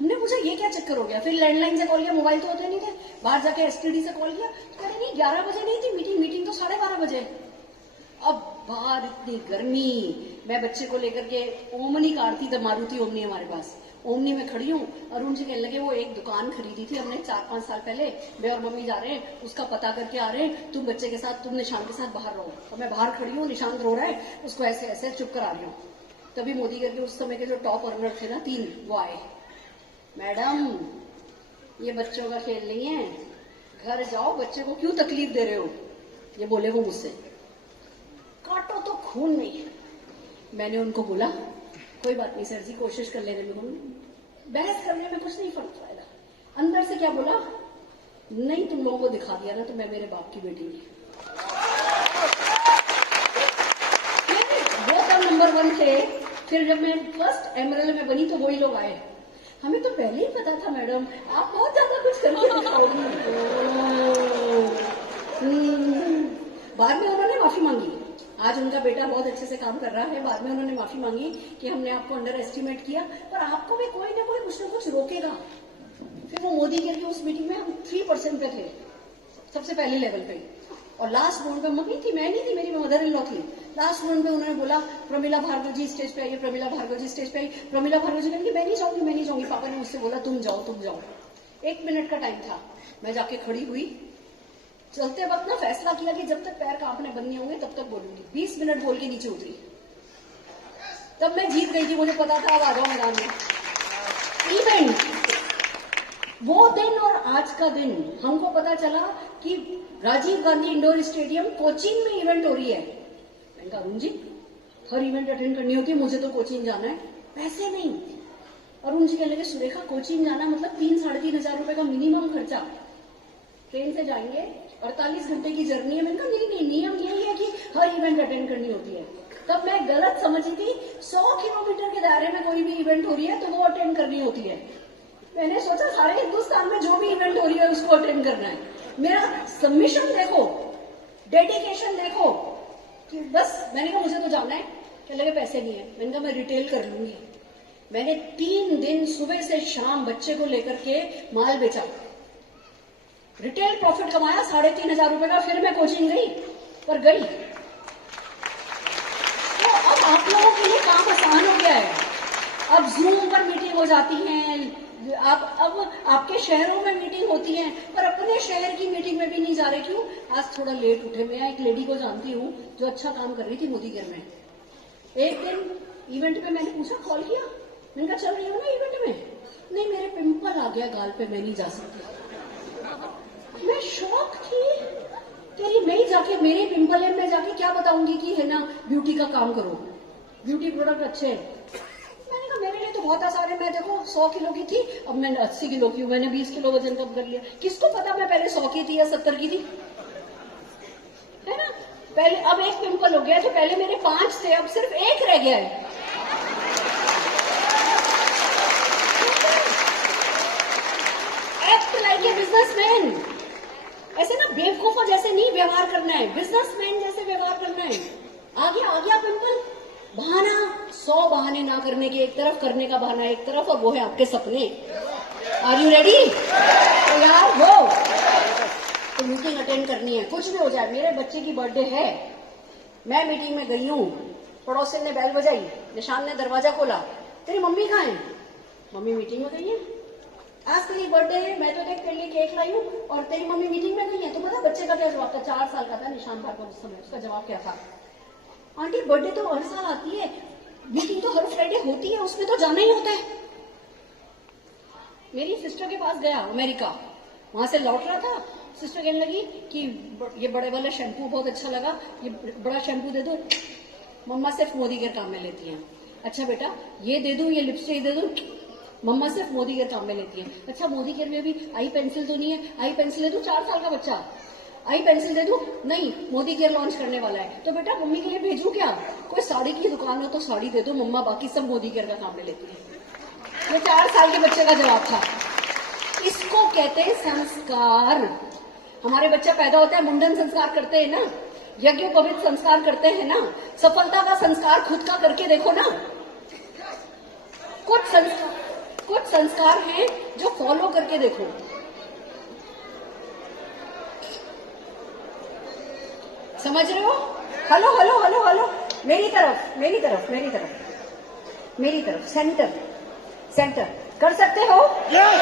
हमने पूछा ये क्या चक्कर हो गया? फिर लैंडलाइन से कॉल किया, मोबाइल तो होते नहीं थे, बाहर जाके एसटीडी से कॉल किया, तो कह रहे नहीं 11 बजे नहीं थी मीटिंग तो 12:30 बजे। अब बाहर इतनी गर्मी, मैं बच्चे को लेकर के ओमनी कार थी, तब मारुति ओमनी हमारे पास, ओमनी में खड़ी हूँ। अरुण जी कहने लगे वो एक दुकान खरीदी थी हमने 4-5 साल पहले, मैं और मम्मी जा रहे हैं, उसका पता करके आ रहे हैं, तुम बच्चे के साथ, तुम निशान के साथ बाहर रहो। और मैं बाहर खड़ी हूँ, निशान रो रहा है, उसको ऐसे ऐसे चुप करा रही हूँ। तभी मोदी करके उस समय के जो टॉप अर्नर थे ना 3, वो आए। मैडम ये बच्चों का खेल नहीं है, घर जाओ, बच्चे को क्यों तकलीफ दे रहे हो? ये बोले वो मुझसे, काटो तो खून नहीं। मैंने उनको बोला कोई बात नहीं सर जी, कोशिश कर लेने में, बहस करने में कुछ नहीं फर्क पड़ेगा। अंदर से क्या बोला, नहीं तुम लोगों को दिखा दिया ना तो मैं मेरे बाप की बेटी नहीं। वो तब नंबर 1 थे। फिर जब मैं फर्स्ट एमएलए में बनी तो वही लोग आए। हमें तो पहले ही पता था मैडम आप बहुत ज्यादा कुछ करके दिखाओगी। बाद में उन्होंने माफी मांगी। आज उनका बेटा बहुत अच्छे से काम कर रहा है। बाद में उन्होंने माफी मांगी कि हमने आपको अंडर एस्टिमेट किया, पर आपको भी कोई ना कोई कुछ न कुछ रोकेगा। फिर वो मोदी के उस मीटिंग में हम 3% पे थे, सबसे पहले लेवल पे, और लास्ट राउंड पे मम्मी थी, मैं नहीं थी, मेरी मदर इन लॉ थी। लास्ट राउंड पे उन्होंने बोला प्रमिला भार्गव जी स्टेज पे आइए, प्रमिला भार्गव जी स्टेज पे आई। प्रमिला भार्गव जी कहेंगे मैं नहीं जाऊंगी। पापा ने मुझसे बोला तुम जाओ। 1 मिनट का टाइम था, मैं जाके खड़ी हुई। चलते वक्त ना फैसला किया कि जब तक पैर कांपने बंद नहीं होंगे तब तक बोलूंगी। 20 मिनट बोल के नीचे उतरी, तब मैं जीत गई थी। मुझे पता था अब आ जाओ मैदान में। इवेंट, वो दिन और आज का दिन हमको पता चला कि राजीव गांधी इंडोर स्टेडियम कोचीन में इवेंट हो रही है। मैंने कहा अरुण जी हर इवेंट अटेंड करनी होती है, मुझे तो कोचीन जाना है। पैसे नहीं। अरुण जी कहने लगे सुरेखा कोचीन जाना मतलब 3-3.5 हजार रुपए का मिनिमम खर्चा, ट्रेन से जाएंगे, 48 घंटे की जर्नी है। मैंने कहा नहीं, नियम यही है कि हर इवेंट अटेंड करनी होती है। तब मैं गलत समझी थी, 100 किलोमीटर के दायरे में कोई भी इवेंट हो रही है तो वो अटेंड करनी होती है। मैंने सोचा सारे हिंदुस्तान में जो भी इवेंट हो रही है उसको अटेंड करना है। मेरा सबमिशन देखो, डेडिकेशन देखो कि बस। मैंने कहा मुझे तो जाना है। कहने लगे पैसे नहीं है। मैंने कहा मैं रिटेल कर लूंगी। मैंने 3 दिन सुबह से शाम बच्चे को लेकर के माल बेचा, रिटेल प्रॉफिट कमाया 3,500 रुपए का। फिर मैं कोचिंग गई, पर गई। तो अब आप लोगों के लिए काम आसान हो गया है। अब जूम पर मीटिंग हो जाती है, अब आपके शहरों में मीटिंग होती है, पर अपने शहर की मीटिंग में भी नहीं जा रहे। क्यों? आज थोड़ा लेट उठे। मैं एक लेडी को जानती हूँ जो अच्छा काम कर रही थी मोदी केयर में। एक दिन इवेंट पे मैंने पूछा, कॉल किया, मैंने कहा चल रही हो ना इवेंट में? नहीं, मेरे पिंपल आ गया गाल पे, मैं नहीं जा सकती। मैं शॉक थी, तेरी मैं जाके, मेरे पिंपल है, मैं जाके क्या बताऊंगी कि है ना ब्यूटी का काम करो, ब्यूटी प्रोडक्ट अच्छे हैं। मैंने कहा मेरे लिए तो बहुत आसान है, मैं देखो 100 किलो की थी, अब मैं 80 किलो की हूँ, मैंने 20 किलो वजन कम कर लिया। किसको पता मैं पहले 100 की थी या 70 की थी, है ना? पहले अब एक पिंपल हो गया, तो पहले मेरे 5 थे, अब सिर्फ 1 रह गया है। Act like a businessman. ऐसे ना बेवकूफों जैसे नहीं व्यवहार करना है, बिजनेसमैन जैसे व्यवहार करना है। आ गया पिंपल, बहाना, 100 बहाने ना करने के एक तरफ, करने का बहाना एक तरफ, और वो है आपके सपने। Are you ready? तैयार हो? तो मीटिंग अटेंड करनी है, कुछ भी हो जाए। मेरे बच्चे की बर्थडे है, मैं मीटिंग में गई हूँ, पड़ोसी ने बैल बजाई, निशान ने दरवाजा खोला, तेरी मम्मी कहाँ है? मम्मी मीटिंग में गई है। आज तेरी बर्थडे है, मैं तो देख तेरे लिए केक लाई हूँ और तेरी मम्मी मीटिंग में गई है। तो पता बच्चे का क्या जवाब था? 4 साल का था निशान भाई उस समय। उसका जवाब क्या था? आंटी बर्थडे तो हर साल आती है, मीटिंग तो हर फ्राइडे होती है, उसमें तो जाना ही होता है। मेरी सिस्टर के पास गया अमेरिका, वहां से लौट रहा था, सिस्टर कहने लगी कि ये बड़े वाला शैम्पू बहुत अच्छा लगा, ये बड़ा शैम्पू दे दो। मम्मा सिर्फ मोदी के काम में लेती हैं। अच्छा बेटा ये दे दूं, ये लिपस्टिक दे दूं? मम्मा सिर्फ मोदी के काम में लेती है। अच्छा मोदी केयर में भी आई पेंसिल तो नहीं है? आई पेंसिल दे दूं? 4 साल का बच्चा, आई पेंसिल दे दूं? नहीं, मोदी केयर लॉन्च करने वाला है। तो बेटा मम्मी के लिए भेजूं क्या? कोई साड़ी की दुकान हो तो साड़ी दे दो, मम्मा बाकी सब मोदी केयर का काम में लेती है। ये 4 साल के बच्चे का जवाब था। इसको कहते हैं संस्कार। हमारे बच्चा पैदा होता है, मुंडन संस्कार करते हैं ना, यज्ञोपवीत संस्कार करते हैं ना, सफलता का संस्कार खुद का करके देखो ना। कुछ संस्कार हैं जो फॉलो करके देखो। समझ रहे हो? हेलो हेलो हेलो हेलो, मेरी तरफ मेरी तरफ मेरी तरफ मेरी तरफ, सेंटर कर सकते हो? Yes!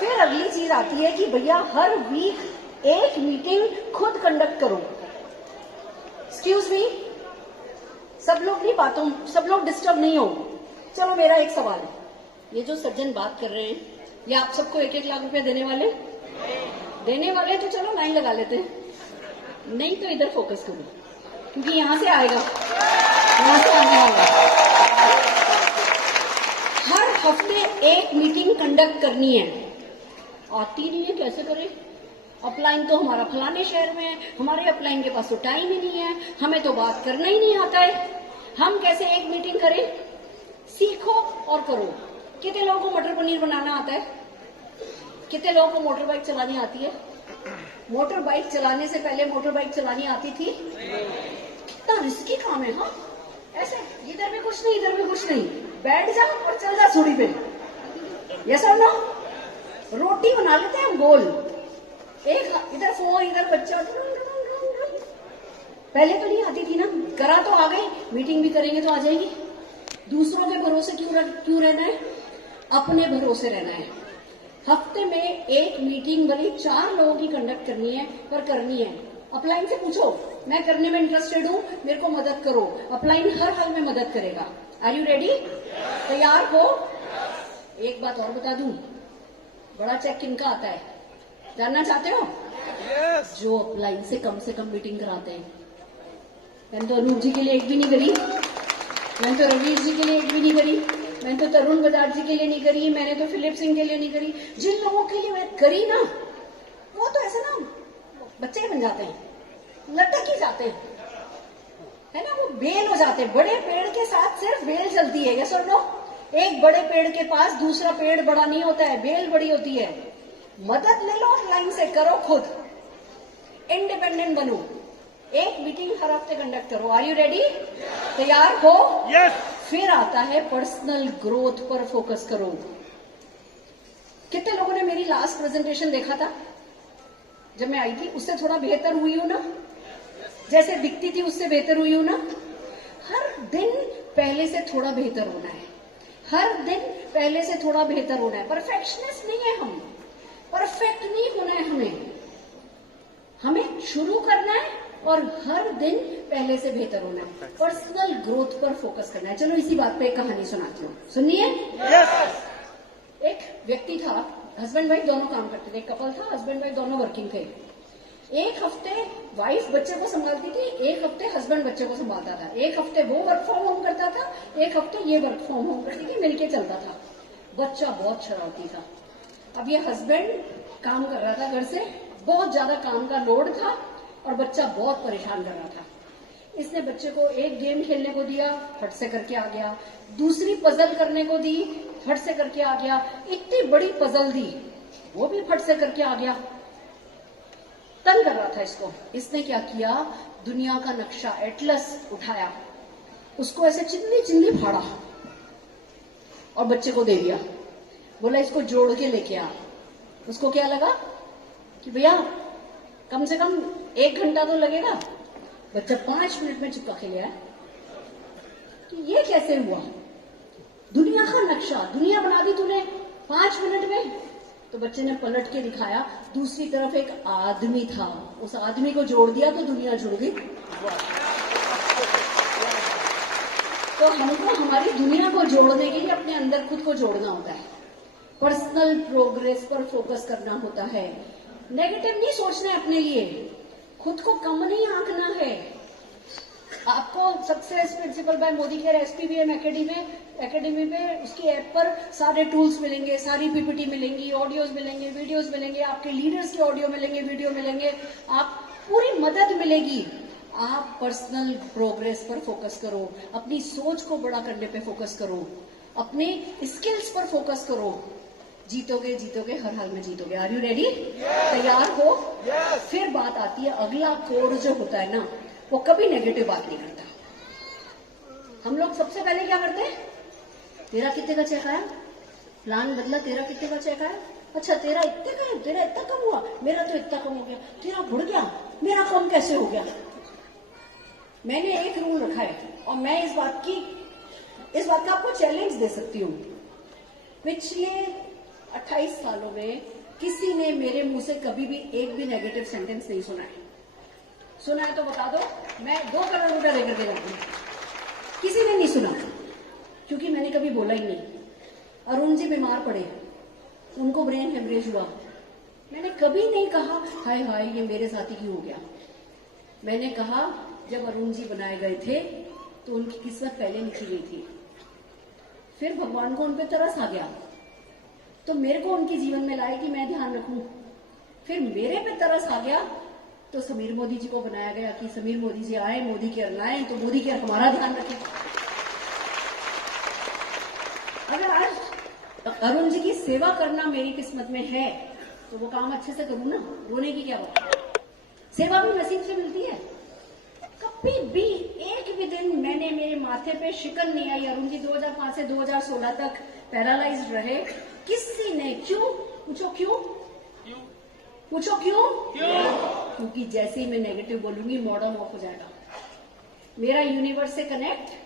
फिर अगली चीज आती है कि भैया हर वीक एक मीटिंग खुद कंडक्ट करो। एक्सक्यूज मी, सब लोग नहीं बातों, सब लोग डिस्टर्ब नहीं हो। चलो मेरा एक सवाल है, ये जो सज्जन बात कर रहे हैं, ये आप सबको 1-1 लाख रुपया देने वाले? तो चलो लाइन लगा लेते हैं, नहीं तो इधर फोकस करो, क्योंकि यहां से आएगा, यहां से आने वाला। हर हफ्ते एक मीटिंग कंडक्ट करनी है। आती नहीं है, कैसे करें? अपलाइन तो हमारा फलाने शहर में है, हमारे अपलाइन के पास तो टाइम ही नहीं है, हमें तो बात करना ही नहीं आता है, हम कैसे एक मीटिंग करें? सीखो और करो। कितने लोगों को मटर पनीर बनाना आता है? कितने लोगों को मोटर बाइक चलानी आती है? मोटर बाइक चलाने से पहले मोटर बाइक चलानी आती थी? कितना रिस्की काम है। हाँ ऐसे इधर भी कुछ नहीं, इधर भी कुछ नहीं, बैठ जा और चल जा सूढ़ी पे। यस और नो? रोटी बना लेते हैं हम गोल, एक इधर फोन इधर बच्चा। पहले तो नहीं आती थी ना, करा तो आ गई, मीटिंग भी करेंगे तो आ जाएगी। दूसरों के भरोसे क्यों रहना है? अपने भरोसे रहना है। हफ्ते में एक मीटिंग भले 4 लोगों की कंडक्ट करनी है, पर करनी है। अपलाइन से पूछो, मैं करने में इंटरेस्टेड हूं, मेरे को मदद करो। अपलाइन हर हाल में मदद करेगा। Are you ready? तैयार हो? एक बात और बता दूं, बड़ा चेक किनका आता है जानना चाहते हो? Yes! जो अपलाइन से कम मीटिंग कराते हैं। मैंने तो अनूप जी के लिए एक भी नहीं करी, मैंने तो रवीश जी के लिए एक भी नहीं करी, मैंने तो तरुण बजाज जी के लिए नहीं करी, मैंने तो फिलिप सिंह के लिए नहीं करी। जिन लोगों के लिए मैं करी ना, वो तो ऐसे ना बच्चे बन जाते हैं, लटक ही जाते हैं, है ना, वो बेल हो जाते हैं। बड़े पेड़ के साथ सिर्फ बेल चलती है, ये सुन लो। एक बड़े पेड़ के पास दूसरा पेड़ बड़ा नहीं होता है, बेल बड़ी होती है। मदद ले लो लाइन से, करो खुद, इंडिपेंडेंट बनो। एक मीटिंग हर हफ्ते कंडक्ट करो। Are you ready? तैयार हो? Yes! फिर आता है पर्सनल ग्रोथ पर फोकस करो। कितने लोगों ने मेरी लास्ट प्रेजेंटेशन देखा था? जब मैं आई थी उससे थोड़ा बेहतर हुई हूं ना? जैसे दिखती थी उससे बेहतर हुई हूं ना? हर दिन पहले से थोड़ा बेहतर होना है, हर दिन पहले से थोड़ा बेहतर होना है। परफेक्शनिस्ट नहीं है हम, परफेक्ट नहीं होना है हमें शुरू करना है और हर दिन पहले से बेहतर होना है। पर्सनल ग्रोथ पर फोकस करना है। चलो इसी बात पे एक कहानी सुनाती हूँ, सुनिए। एक व्यक्ति था, हस्बैंड वाइफ दोनों काम करते थे, एक कपल था, हस्बैंड वाइफ दोनों वर्किंग थे। एक हफ्ते वाइफ बच्चे को संभालती थी, एक हफ्ते हस्बैंड बच्चे को संभालता था, एक हफ्ते वो वर्क फ्रॉम होम करता था, एक हफ्ते ये वर्क फ्रॉम होम करती थी, मिलके चलता था। बच्चा बहुत शरारती था। अब ये हस्बैंड काम कर रहा था घर से, बहुत ज्यादा काम का लोड था और बच्चा बहुत परेशान कर रहा था। इसने बच्चे को एक गेम खेलने को दिया, फट से करके आ गया। दूसरी पजल करने को दी, फट से करके आ गया। इतनी बड़ी पजल दी, वो भी फट से करके आ गया। तंग कर रहा था इसको। इसने क्या किया, दुनिया का नक्शा एटलस उठाया, उसको ऐसे चिल्ली चिल्ली फाड़ा और बच्चे को दे दिया। बोला इसको जोड़ के लेके आ। उसको क्या लगा कि भैया कम से कम 1 घंटा तो लगेगा। बच्चा 5 मिनट में चिपका के ले आया। कि ये कैसे हुआ, दुनिया का नक्शा, दुनिया बना दी तूने 5 मिनट में। तो बच्चे ने पलट के दिखाया, दूसरी तरफ एक आदमी था, उस आदमी को जोड़ दिया तो दुनिया जुड़ गई। तो हमको हमारी दुनिया को जोड़ने के लिए अपने अंदर खुद को जोड़ना होता है। पर्सनल प्रोग्रेस पर फोकस करना होता है। नेगेटिव नहीं सोचना है अपने लिए, खुद को कम नहीं आंकना है। आपको success principal bye Modi care SPVM academy में उसकी ऐप पर सारे टूल्स मिलेंगे, सारी PPT मिलेंगी, ऑडियोज मिलेंगे, वीडियोज मिलेंगे, आपके लीडर्स के ऑडियो मिलेंगे, वीडियो मिलेंगे, आप पूरी मदद मिलेगी। आप पर्सनल प्रोग्रेस पर फोकस करो, अपनी सोच को बड़ा करने पे फोकस करो, अपने स्किल्स पर फोकस करो। जीतोगे जीतोगे, हर हाल में जीतोगे। Are you ready? तैयार हो? फिर बात आती है, अगला कोड जो होता है ना, वो कभी नेगेटिव बात नहीं करता। हम लोग सबसे पहले क्या करते हैं, तेरा कितने का चेक आया, प्लान बदला, तेरा कितने का चेक आया, अच्छा तेरा इतने का है, तेरा इतना कम हुआ, मेरा तो इतना कम हो गया, तेरा बढ़ गया, मेरा कम कैसे हो गया। मैंने एक रूल रखा है और मैं इस बात का आपको चैलेंज दे सकती हूँ। पिछले 28 सालों में किसी ने मेरे मुंह से कभी भी एक भी नेगेटिव सेंटेंस नहीं सुना है। सुना है तो बता दो, मैं 2 करोड़ रुपया लेकर के जाऊंगी। किसी ने नहीं सुना, क्योंकि मैंने कभी बोला ही नहीं। अरुण जी बीमार पड़े, उनको ब्रेन हेमरेज हुआ, मैंने कभी नहीं कहा हाय हाय ये मेरे साथ ही क्यों हो गया। मैंने कहा जब अरुण जी बनाए गए थे तो उनकी किस्मत पहले लिखी गई थी, फिर भगवान को उन पे तरस आ गया तो मेरे को उनके जीवन में लाए कि मैं ध्यान रखूं, फिर मेरे पे तरस आ गया तो समीर मोदी जी को बनाया गया कि समीर मोदी जी आए, मोदी केयर लाए तो मोदी केयर हमारा ध्यान रखे। अगर आज अरुण जी की सेवा करना मेरी किस्मत में है तो वो काम अच्छे से करूं ना, रोने की क्या बात। सेवा भी नसीब से मिलती है। कभी भी एक भी दिन मैंने मेरे माथे पे शिकन नहीं आई। अरुण जी 2005 से 2016 तक पैरालाइज्ड रहे, किसी ने, क्यों पूछो, क्यों पूछो, क्यों? क्योंकि जैसे ही मैं नेगेटिव बोलूंगी मॉडर्न ऑफ हो जाएगा, मेरा यूनिवर्स से कनेक्ट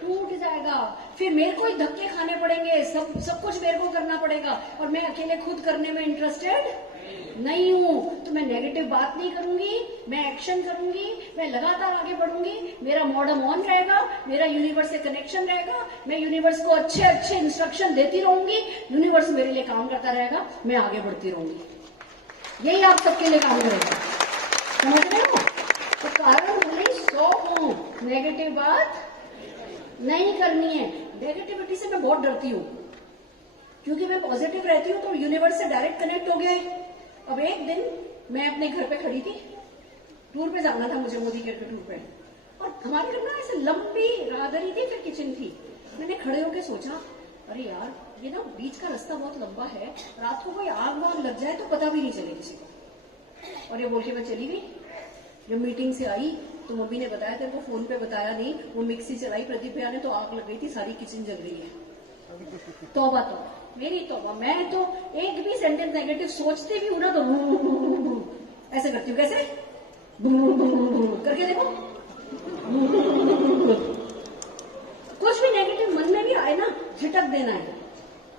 टूट जाएगा, फिर मेरे को ही धक्के खाने पड़ेंगे, सब कुछ मेरे को करना पड़ेगा और मैं अकेले खुद करने में इंटरेस्टेड नहीं हूं। तो मैं नेगेटिव बात नहीं करूंगी, मैं एक्शन करूंगी, मैं लगातार आगे बढ़ूंगी, मेरा मॉडर्न ऑन रहेगा, मेरा यूनिवर्स से कनेक्शन रहेगा, मैं यूनिवर्स को अच्छे अच्छे इंस्ट्रक्शन देती रहूंगी, यूनिवर्स मेरे लिए काम करता रहेगा, मैं आगे बढ़ती रहूंगी। यही आप सबके लिए काम करेगा, समझ रहे हो? तो कारण भले 100 हो, नेगेटिव बात नहीं करनी है। नेगेटिविटी से मैं बहुत डरती हूँ, क्योंकि मैं पॉजिटिव रहती हूँ तो यूनिवर्स से डायरेक्ट कनेक्ट हो गया है। अब एक दिन मैं अपने घर पे खड़ी थी, टूर पे जाना था मुझे, मोदी केयर के टूर पे, और हमारे घर ना ऐसे लंबी राहदारी थी, फिर किचन थी। मैंने खड़े होकर सोचा, अरे यार ये ना बीच का रास्ता बहुत लंबा है, रात को कोई आग वाग लग जाए तो पता भी नहीं चले किसी को। और ये बोल के मैं चली गई। जब मीटिंग से आई तो मम्मी ने बताया, तेरे को फोन पे बताया नहीं, वो मिक्सी चलाई प्रदीप भैया ने तो आग लग गई थी, सारी किचन जल रही है। तौबा तौबा, मेरी तौबा। मैं तो एक भी सेंटेंस नेगेटिव सोचती भी हूं ना तो ऐसे करती हूँ। कैसे करके देखो, कुछ भी नेगेटिव मन में भी आए ना, झटक देना है।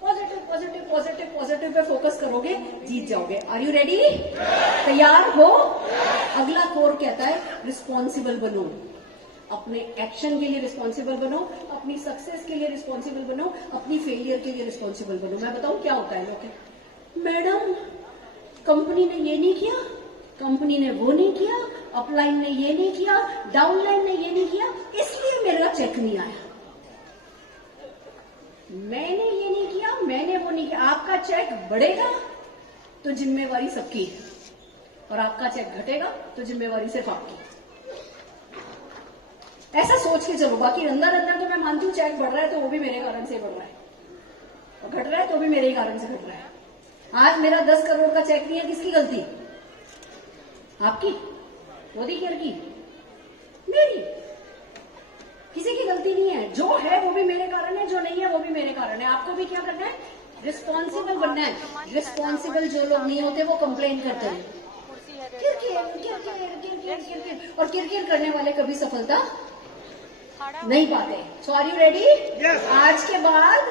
पॉजिटिव पॉजिटिव पॉजिटिव पॉजिटिव पे फोकस करोगे, जीत जाओगे। Are you ready? तैयार हो? अगला कोर कहता है रिस्पॉन्सिबल बनो, अपने एक्शन के लिए रिस्पॉन्सिबल बनो, अपनी सक्सेस के लिए रिस्पॉन्सिबल बनो, अपनी फेलियर के लिए रिस्पॉन्सिबल बनो। मैं बताऊं क्या होता है लोग कहते, मैडम कंपनी ने ये नहीं किया, कंपनी ने वो नहीं किया, अपलाइन ने ये नहीं किया, डाउनलाइन ने ये नहीं किया, इसलिए मेरा चेक नहीं आया। मैंने ये नहीं किया, मैंने वो नहीं किया। आपका चेक बढ़ेगा तो जिम्मेवारी सबकी है, और आपका चेक घटेगा तो जिम्मेवारी सिर्फ आपकी। ऐसा सोच के चलो। बाकी अंदर अंदर तो मैं मानती हूँ चेक बढ़ रहा है तो वो भी मेरे कारण से बढ़ रहा है, और घट रहा है तो भी मेरे कारण से घट रहा है। आज मेरा 10 करोड़ का चेक नहीं है, किसकी गलती? आपकी, मोदी केयर की, मेरी, किसी की गलती नहीं है। जो है वो भी मेरे कारण है, जो नहीं है वो भी मेरे कारण है। आपको भी क्या करना है? रिस्पॉन्सिबल बनना है। रिस्पॉन्सिबल जो लोग नहीं होते वो कंप्लेन करते हैं, किर और किर करने वाले कभी सफलता नहीं पाते। सो आर यू रेडी? आज के बाद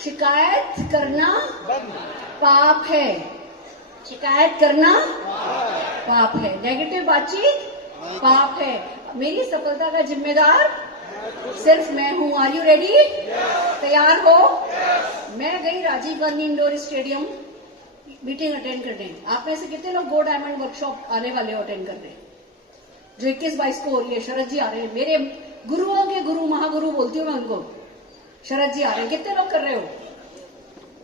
शिकायत करना पाप है, शिकायत करना पाप है, नेगेटिव बातचीत पाप है। मेरी सफलता का जिम्मेदार सिर्फ मैं हूं। Are you ready? तैयार हो? मैं गई Rajiv Gandhi indoor stadium meeting attend करने। आप में से कितने लोग गो डायमंड वर्कशॉप आने वाले हो अटेंड करने? जो 21-22 को हो रही है। शरद जी आ रहे हैं, मेरे गुरुओं के गुरु, महागुरु बोलती हूँ मैं उनको। शरद जी आ रहे हैं, कितने लोग कर रहे हो?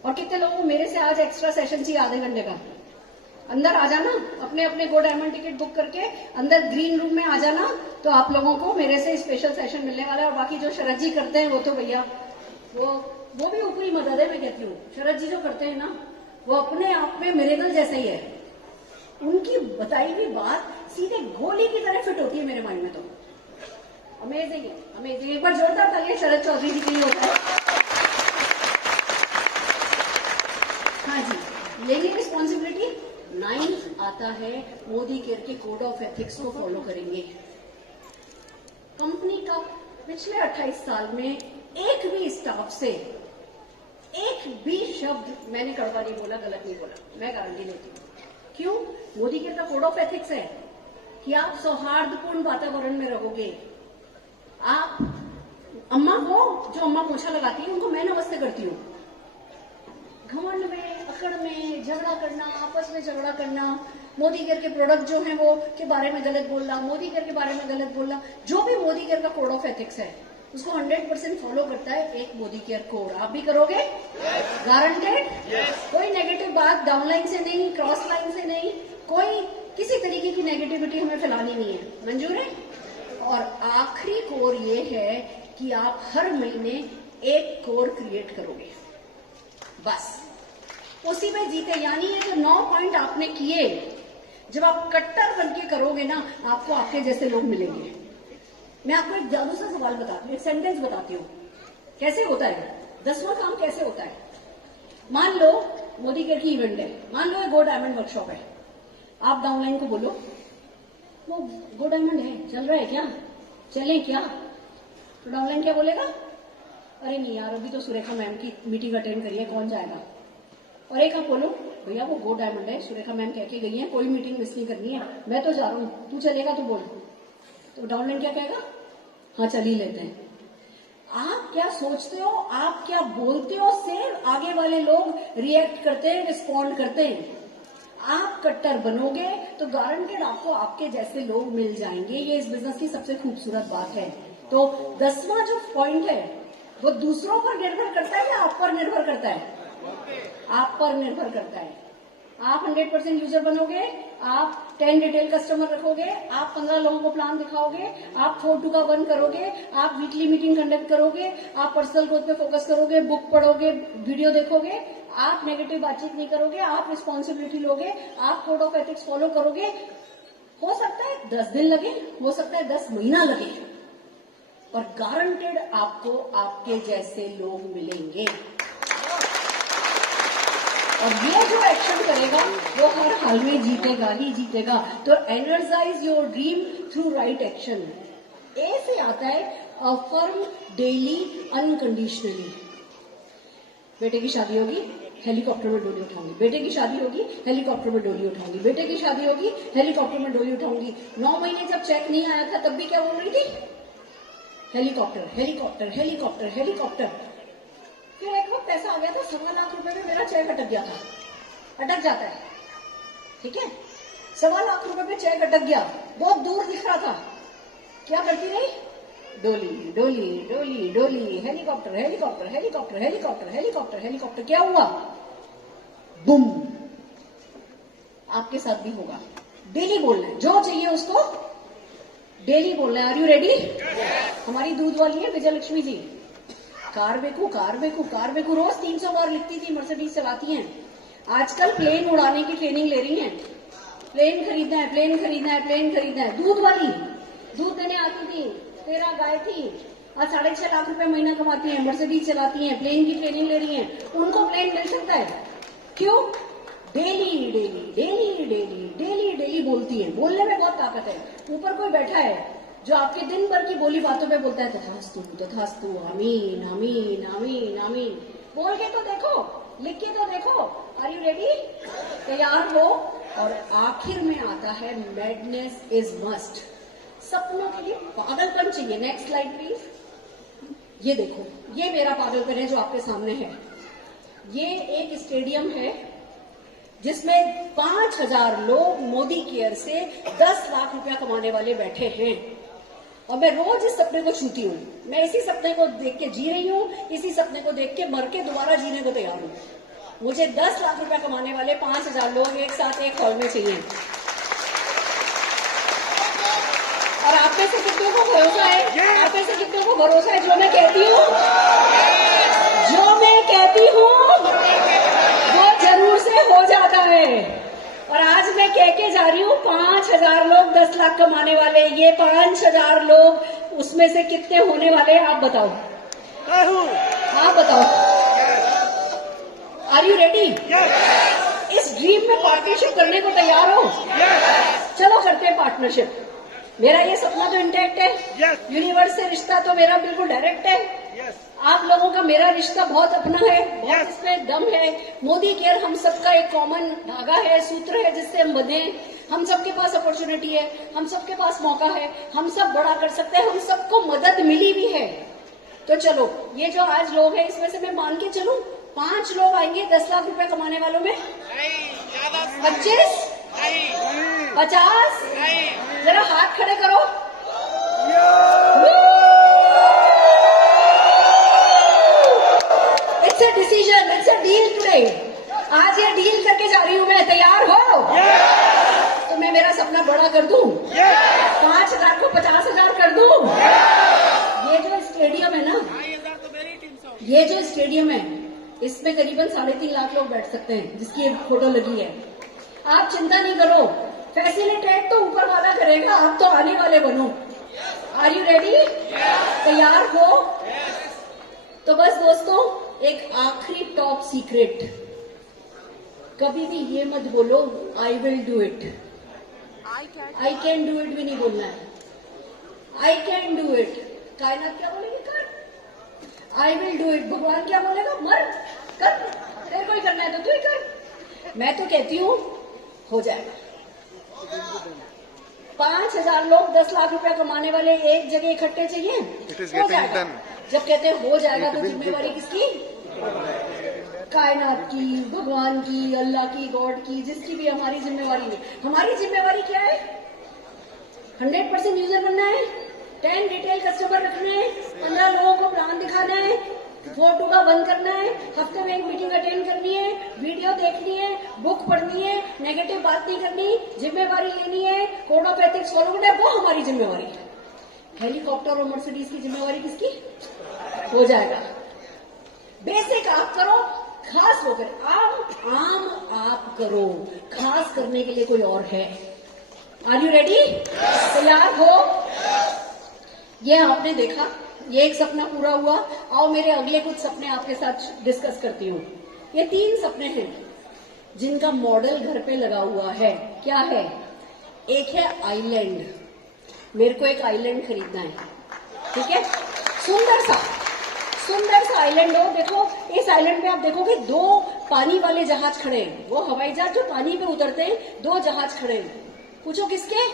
और कितने लोगों को मेरे से आज एक्स्ट्रा सेशन चाहिए आधे घंटे का? अंदर आ जाना, अपने अपने गो डायमंड टिकट बुक करके अंदर ग्रीन रूम में आ जाना, तो आप लोगों को मेरे से स्पेशल सेशन मिलने वाला है। और बाकी जो शरद जी करते हैं वो तो भैया वो भी ऊपरी मदद है। मैं कहती हूँ शरद जी जो करते हैं ना, वो अपने आप में मिरेकल जैसा ही है। उनकी बताई हुई बात सीधे गोली की तरह फिट होती है मेरे माइंड में। तो अमेजिंग है, अमेजिंग। एक बार जोरदार तालियां शरद चौधरी जी के लिए होता है। हाँ जी, लेनी रिस्पॉन्सिबिलिटी। 9 आता है मोदी केयर के कोड ऑफ एथिक्स को फॉलो करेंगे। कंपनी का पिछले 28 साल में एक भी स्टाफ से एक भी शब्द मैंने कड़वा नहीं बोला, गलत नहीं बोला, मैं गारंटी लेती हूँ। क्यों? मोदी केयर का कोड ऑफ एथिक्स है कि आप सौहार्दपूर्ण वातावरण में रहोगे। आप अम्मा को, जो अम्मा पोछा लगाती है, उनको मैं नमस्ते करती हूँ। घमंड में, अकड़ में झगड़ा करना, आपस में झगड़ा करना, मोदी केयर के प्रोडक्ट जो हैं वो के बारे में गलत बोलना, मोदी केयर के बारे में गलत बोलना, जो भी मोदी केयर का कोड ऑफ एथिक्स है उसको 100% फॉलो करता है एक मोदी केयर कोड। आप भी करोगे? गारंटेड? कोई नेगेटिव बात डाउनलाइन से नहीं, क्रॉस लाइन से नहीं, कोई किसी तरीके की नेगेटिविटी हमें फैलानी नहीं है। मंजूर है? और आखिरी कोर ये है कि आप हर महीने एक कोर क्रिएट करोगे, बस उसी में जीते। यानी ये जो 9 पॉइंट आपने किए, जब आप कट्टर बनके करोगे ना, आपको आपके जैसे लोग मिलेंगे। मैं आपको एक जादू सा सवाल बताती हूँ, एक सेंटेंस बताती हूँ कैसे होता है 10वां काम कैसे होता है। मान लो मोदी केयर की इवेंट है, मान लो गो डायमंड वर्कशॉप है। आप डाउनलाइन को बोलो वो गो डायमंड है, चल रहा है क्या, चलें क्या? तो डाउनलाइन क्या बोलेगा? अरे नहीं यार, अभी तो सुरेखा मैम की मीटिंग अटेंड करी है, कौन जाएगा? और एक आप बोलो भैया वो गो डायमंड है, सुरेखा मैम कह के गई है, कोई मीटिंग मिस नहीं करनी है, मैं तो जा रहा हूँ, तू चलेगा तो बोल। तो डाउनलाइन क्या कहेगा? हाँ चल ही लेते हैं। आप क्या सोचते हो, आप क्या बोलते हो से आगे वाले लोग रिएक्ट करते हैं, रिस्पॉन्ड करते हैं। आप कट्टर बनोगे तो गारंटेड आपको आपके जैसे लोग मिल जाएंगे। ये इस बिजनेस की सबसे खूबसूरत बात है। तो 10वां जो पॉइंट है वो दूसरों पर निर्भर करता है या आप पर निर्भर करता है? आप पर निर्भर करता है। आप 100% यूजर बनोगे, आप 10 रिटेल कस्टमर रखोगे, आप 15 लोगों को प्लान दिखाओगे, आप 4-2 का 1 करोगे, आप वीकली मीटिंग कंडक्ट करोगे, आप पर्सनल ग्रोथ पे फोकस करोगे, बुक पढ़ोगे, वीडियो देखोगे, आप नेगेटिव बातचीत नहीं करोगे, आप रिस्पॉन्सिबिलिटी लोगे, आप कोड ऑफ एथिक्स फॉलो करोगे। हो सकता है 10 दिन लगे, हो सकता है 10 महीना लगे, पर गारंटेड आपको आपके जैसे लोग मिलेंगे। और ये जो एक्शन करेगा वो हर हाल में जीतेगा ही जीतेगा। तो energize your dream through right action. A से आता है अफर्म डेली अनकंडीशनली। बेटे की शादी होगी, हेलीकॉप्टर में डोली उठाऊंगी। बेटे की शादी होगी, हेलीकॉप्टर में डोली उठाऊंगी। बेटे की शादी होगी, हेलीकॉप्टर में डोली उठाऊंगी। 9 महीने जब चेक नहीं आया था तब भी क्या बोल रही थी? Helicopter, helicopter, helicopter, helicopter. फिर एक वक्त ऐसा आ गया था 1.25 लाख रुपए में मेरा चेक अटक गया था। अटक जाता है, ठीक है? 1.25 लाख रुपए में चेक अटक गया, बहुत दूर दिख रहा था। क्या करती रही? डोली डोली डोली डोली, helicopter helicopter helicopter helicopter helicopter helicopter. क्या हुआ? बुम। आपके साथ भी होगा। डेली बोलना है, जो चाहिए उसको डेली बोलना है। Are you ready? हमारी दूध वाली है विजय लक्ष्मी जी। कार बेकू, कार बेकू, कार बेकू रोज 300 बार लिखती थी, मर्सिडीज चलाती हैं। आजकल प्लेन उड़ाने की ट्रेनिंग ले रही हैं। प्लेन खरीदना है, प्लेन खरीदना है, प्लेन खरीदना है। दूध वाली दूध देने आती थी, 13 गाय थी, आज 6.5 लाख रुपए महीना कमाती हैं, मर्सिडीज चलाती हैं, प्लेन की ट्रेनिंग ले रही हैं। उनको प्लेन मिल सकता है? क्यों? Daily daily daily daily daily daily बोलती है। बोलने में बहुत ताकत है। ऊपर कोई बैठा है जो आपके दिन भर की बोली बातों पे बोलता है तथास्तु तथास्तु, आमीन आमीन आमीन आमीन। बोल के तो देखो, लिख के तो देखो। Are you ready? तैयार हो? और आखिर में आता है मैडनेस इज मस्ट। सपनों के लिए पागलपन चाहिए। Next slide please. ये देखो, ये मेरा पागलपन है जो आपके सामने है। ये एक स्टेडियम है जिसमें 5,000 लोग मोदी केयर से 10 लाख रुपया कमाने वाले बैठे हैं। और मैं रोज इस सपने को छूती हूँ। मैं इसी सपने को देख के जी रही हूँ, इसी सपने को देख के मर के दोबारा जीने को तैयार हूँ। मुझे 10 लाख रुपया कमाने वाले 5,000 लोग एक साथ एक हॉल में चाहिए। और आप में से कितनों को भरोसा है? आप में से कितनों को भरोसा है जो मैं कहती हूँ? जो मैं कहती हूँ वो जरूर से हो जाता है। और आज मैं कह के जा रही हूँ 5,000 लोग 10 लाख कमाने वाले। ये 5,000 लोग उसमें से कितने होने वाले हैं आप बताओ? आप बताओ। Are you ready? इस ड्रीम में पार्टनरशिप करने को तैयार हो? चलो करते हैं पार्टनरशिप। मेरा ये सपना तो इंटैक्ट है। यूनिवर्स से रिश्ता तो मेरा बिल्कुल डायरेक्ट है। आप लोगों का मेरा रिश्ता बहुत अपना है, बहुत इसमें दम है। मोदी केयर हम सबका एक कॉमन धागा है, सूत्र है जिससे हम बंधे। हम सबके पास अपॉर्चुनिटी है, हम सबके पास मौका है, हम सब बड़ा कर सकते हैं, हम सबको मदद मिली भी है। तो चलो, ये जो आज लोग हैं इसमें से मैं मान के चलूं 5 लोग आएंगे 10 लाख रुपए कमाने वालों में। 25, 50, जरा हाथ खड़े करो। It's a decision, it's a deal today. आज ये डील करके जा रही हूं मैं। तैयार हो? तो मैं मेरा सपना बड़ा कर दूं, 5,000 को 50,000 कर दूं। ये जो स्टेडियम है ना, ये जो स्टेडियम है इसमें करीबन 3.5 लाख लोग बैठ सकते हैं, जिसकी एक फोटो लगी है। आप चिंता नहीं करो, फैसिलिटेट तो ऊपर वाला करेगा, आप तो आने वाले बनो। Are you ready? तैयार हो? तो बस दोस्तों, एक आखिरी टॉप सीक्रेट, कभी भी ये मत बोलो I will do it. I can do it भी नहीं बोलना है। I can do it. कायनात क्या बोलेगी? कर। I will do it. भगवान क्या बोलेगा? मर कर। तेरे को ही करना है तो तू ही कर। मैं तो कहती हूँ हो जाएगा। 5,000 लोग 10 लाख रुपया कमाने वाले एक जगह इकट्ठे चाहिए, हो जाएगा। जब कहते हैं हो जाएगा तो जिम्मेवारी किसकी? कायनात की, भगवान की, अल्लाह की, गॉड की, जिसकी भी हमारी जिम्मेवारी नहीं। हमारी जिम्मेवारी क्या है? 100% यूजर बनना है, 10 रिटेल कस्टमर रखना है, 15 लोगों को प्लान दिखाना है, फोटो का बंद करना है, हफ्ते में एक मीटिंग अटेंड करनी है, वीडियो देखनी है, बुक पढ़नी है, नेगेटिव बात नहीं करनी, जिम्मेवारी लेनी है, कोड ऑफ एथिक्स फॉलो करना है, वो हमारी जिम्मेवारी है। हेलीकॉप्टर और मर्सिडीज की जिम्मेवारी किसकी? हो जाएगा। बेसिक आप करो, खास वो करें। आम आप करो, खास करने के लिए कोई और है। Are you ready? तैयार हो? ये आपने देखा, ये एक सपना पूरा हुआ। आओ मेरे अगले कुछ सपने आपके साथ डिस्कस करती हूँ। ये 3 सपने हैं जिनका मॉडल घर पे लगा हुआ है। क्या है? एक है आइलैंड। मेरे को एक आइलैंड खरीदना है, ठीक है? सुंदर सा आइलैंड हो। देखो इस आइलैंड में आप देखोगे 2 पानी वाले जहाज खड़े हैं, वो हवाई जहाज जो पानी पे उतरते हैं, 2 जहाज खड़े हैं। पूछो किसके?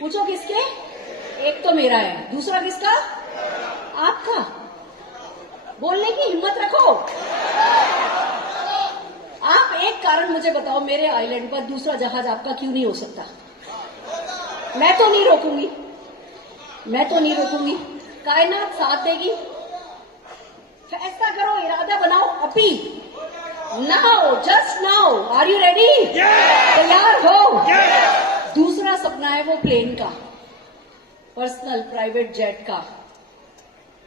पूछो किसके? एक तो मेरा है, दूसरा किसका? आपका। बोलने की हिम्मत रखो। आप एक कारण मुझे बताओ, मेरे आइलैंड पर दूसरा जहाज आपका क्यों नहीं हो सकता? मैं तो नहीं रोकूंगी, मैं तो नहीं रोकूंगी। कायनात साथ देगी। फैसला करो, इरादा बनाओ अभी। Now, just now. Are you ready? तैयार हो? दूसरा सपना है वो प्लेन का, पर्सनल प्राइवेट जेट का,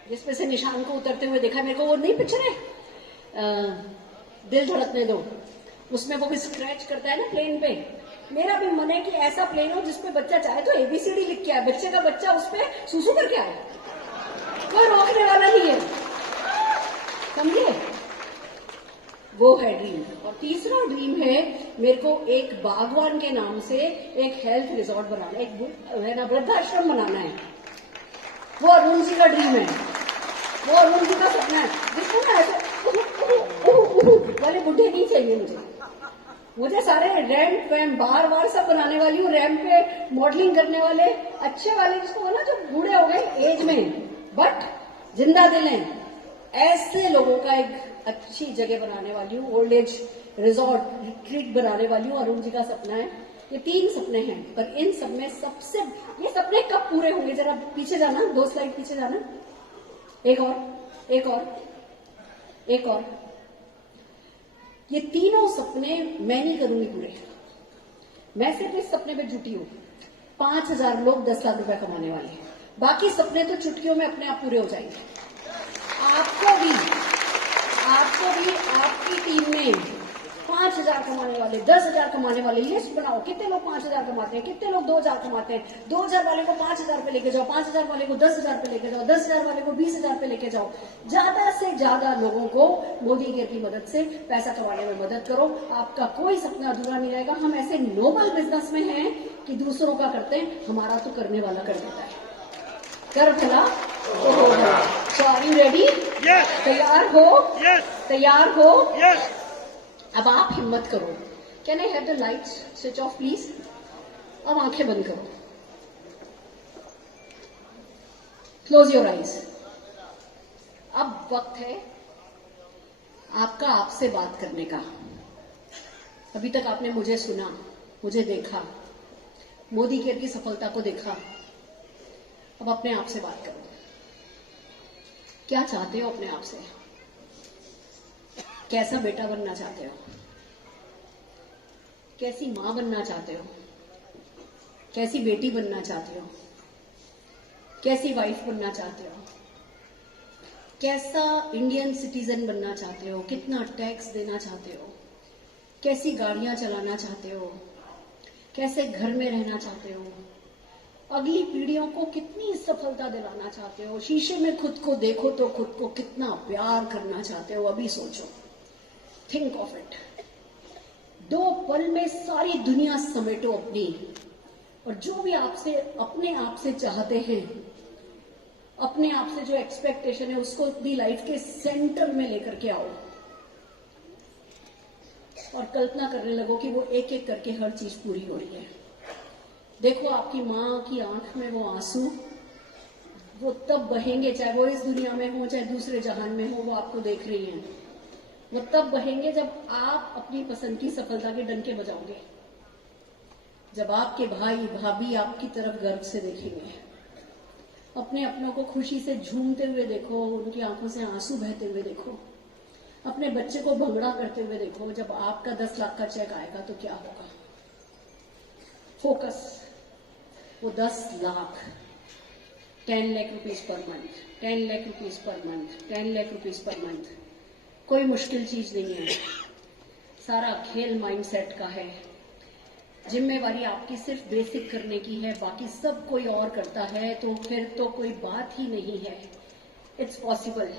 जिसमें से निशान को उतरते हुए देखा मेरे को। वो नहीं पिक्चर है दिल धड़कने दो, उसमें वो भी स्क्रैच करता है ना प्लेन पे। मेरा भी मन है कि ऐसा प्लेन हो जिसपे बच्चा चाहे तो ABCD लिख के आए, बच्चे का बच्चा उस पे सूसू करके आए, कोई रोकने वाला नहीं है। समझे? वो है ड्रीम। और तीसरा ड्रीम है मेरे को एक बागवान के नाम से एक हेल्थ रिजॉर्ट बनाना, एक है ना वृद्धाश्रम बनाना है। वो अरुण जी का ड्रीम है, वो अरुण जी का सपना है, जिसको ना ऐसे वाले बुढ़े नहीं चाहिए मुझे। मुझे सारे रैम्प वैम्प बार बार सब बनाने वाली हूँ, रैम्प पे मॉडलिंग करने वाले अच्छे वाले, जिसको ना जो बूढ़े हो गए एज में बट जिंदा दिल हैं, ऐसे लोगों का एक अच्छी जगह बनाने वाली हूँ, ओल्ड एज रिजॉर्ट रिट्रीट बनाने वाली हूँ। अरुण जी का सपना है। ये 3 सपने हैं, पर इन सब में सबसे, ये सपने कब पूरे होंगे? जरा पीछे जाना, 2 स्लाइड पीछे जाना। एक और, एक और, एक और। ये तीनों सपने मैं नहीं करूंगी पूरे, मैं सिर्फ इस सपने में जुटी हूं। 5,000 लोग 10 लाख रुपए कमाने वाले हैं, बाकी सपने तो चुटकियों में अपने आप पूरे हो जाएंगे। आपको भी आपकी टीम में 5,000 कमाने वाले, 10,000 कमाने वाले लिस्ट बनाओ। कितने लोग 5,000 कमाते हैं, कितने लोग 2,000 कमाते हैं? 2,000 वाले को 5,000 पे लेके जाओ, 5,000 वाले को 10,000 पे लेके जाओ, 10,000 वाले को 20,000 पे लेके जाओ। ज्यादा से ज्यादा लोगों को मोदी केयर की मदद से पैसा कमाने में मदद करो। आपका कोई सपना अधूरा नहीं रहेगा। हम ऐसे नोबल बिजनेस में हैं कि दूसरों का करते हैं, हमारा तो करने वाला कर देता है। कर भला तो हो भला। सो आर यू रेडी? तैयार हो? तैयार हो? अब आप हिम्मत करो। Can I have the lights switch off please? अब आंखें बंद करो, क्लोज योर आईज। अब वक्त है आपका आपसे बात करने का। अभी तक आपने मुझे सुना, मुझे देखा, मोदी केयर की सफलता को देखा। अब अपने आप से बात करो। क्या चाहते हो अपने आप से? कैसा बेटा बनना चाहते हो? कैसी मां बनना चाहते हो? कैसी बेटी बनना चाहते हो? कैसी वाइफ बनना चाहते हो? कैसा इंडियन सिटीजन बनना चाहते हो? कितना टैक्स देना चाहते हो? कैसी गाड़ियां चलाना चाहते हो? कैसे घर में रहना चाहते हो? अगली पीढ़ियों को कितनी सफलता दिलाना चाहते हो? शीशे में खुद को देखो तो खुद को कितना प्यार करना चाहते हो? अभी सोचो, थिंक ऑफ इट। 2 पल में सारी दुनिया समेटो अपनी, और जो भी आपसे अपने आप से चाहते हैं, अपने आप से जो एक्सपेक्टेशन है, उसको अपनी लाइफ के सेंटर में लेकर के आओ और कल्पना करने लगो कि वो एक एक करके हर चीज पूरी हो रही है। देखो आपकी मां की आंख में वो आंसू, वो तब बहेंगे, चाहे वो इस दुनिया में हो चाहे दूसरे जहान में हो, वो आपको देख रही हैं। वो तब बहेंगे जब आप अपनी पसंद की सफलता के डंके बजाओगे, जब आपके भाई भाभी आपकी तरफ गर्व से देखेंगे। अपने अपनों को खुशी से झूमते हुए देखो, उनकी आंखों से आंसू बहते हुए देखो। अपने बच्चे को भंगड़ा करते हुए देखो। जब आपका 10 लाख का चेक आएगा तो क्या होगा? फोकस, वो 10 lakh, 10 lakh rupees per month, 10 lakh rupees per month, 10 lakh rupees per month. कोई मुश्किल चीज नहीं है, सारा खेल माइंडसेट का है। जिम्मेवारी आपकी सिर्फ बेसिक करने की है, बाकी सब कोई और करता है तो फिर तो कोई बात ही नहीं है। It's possible.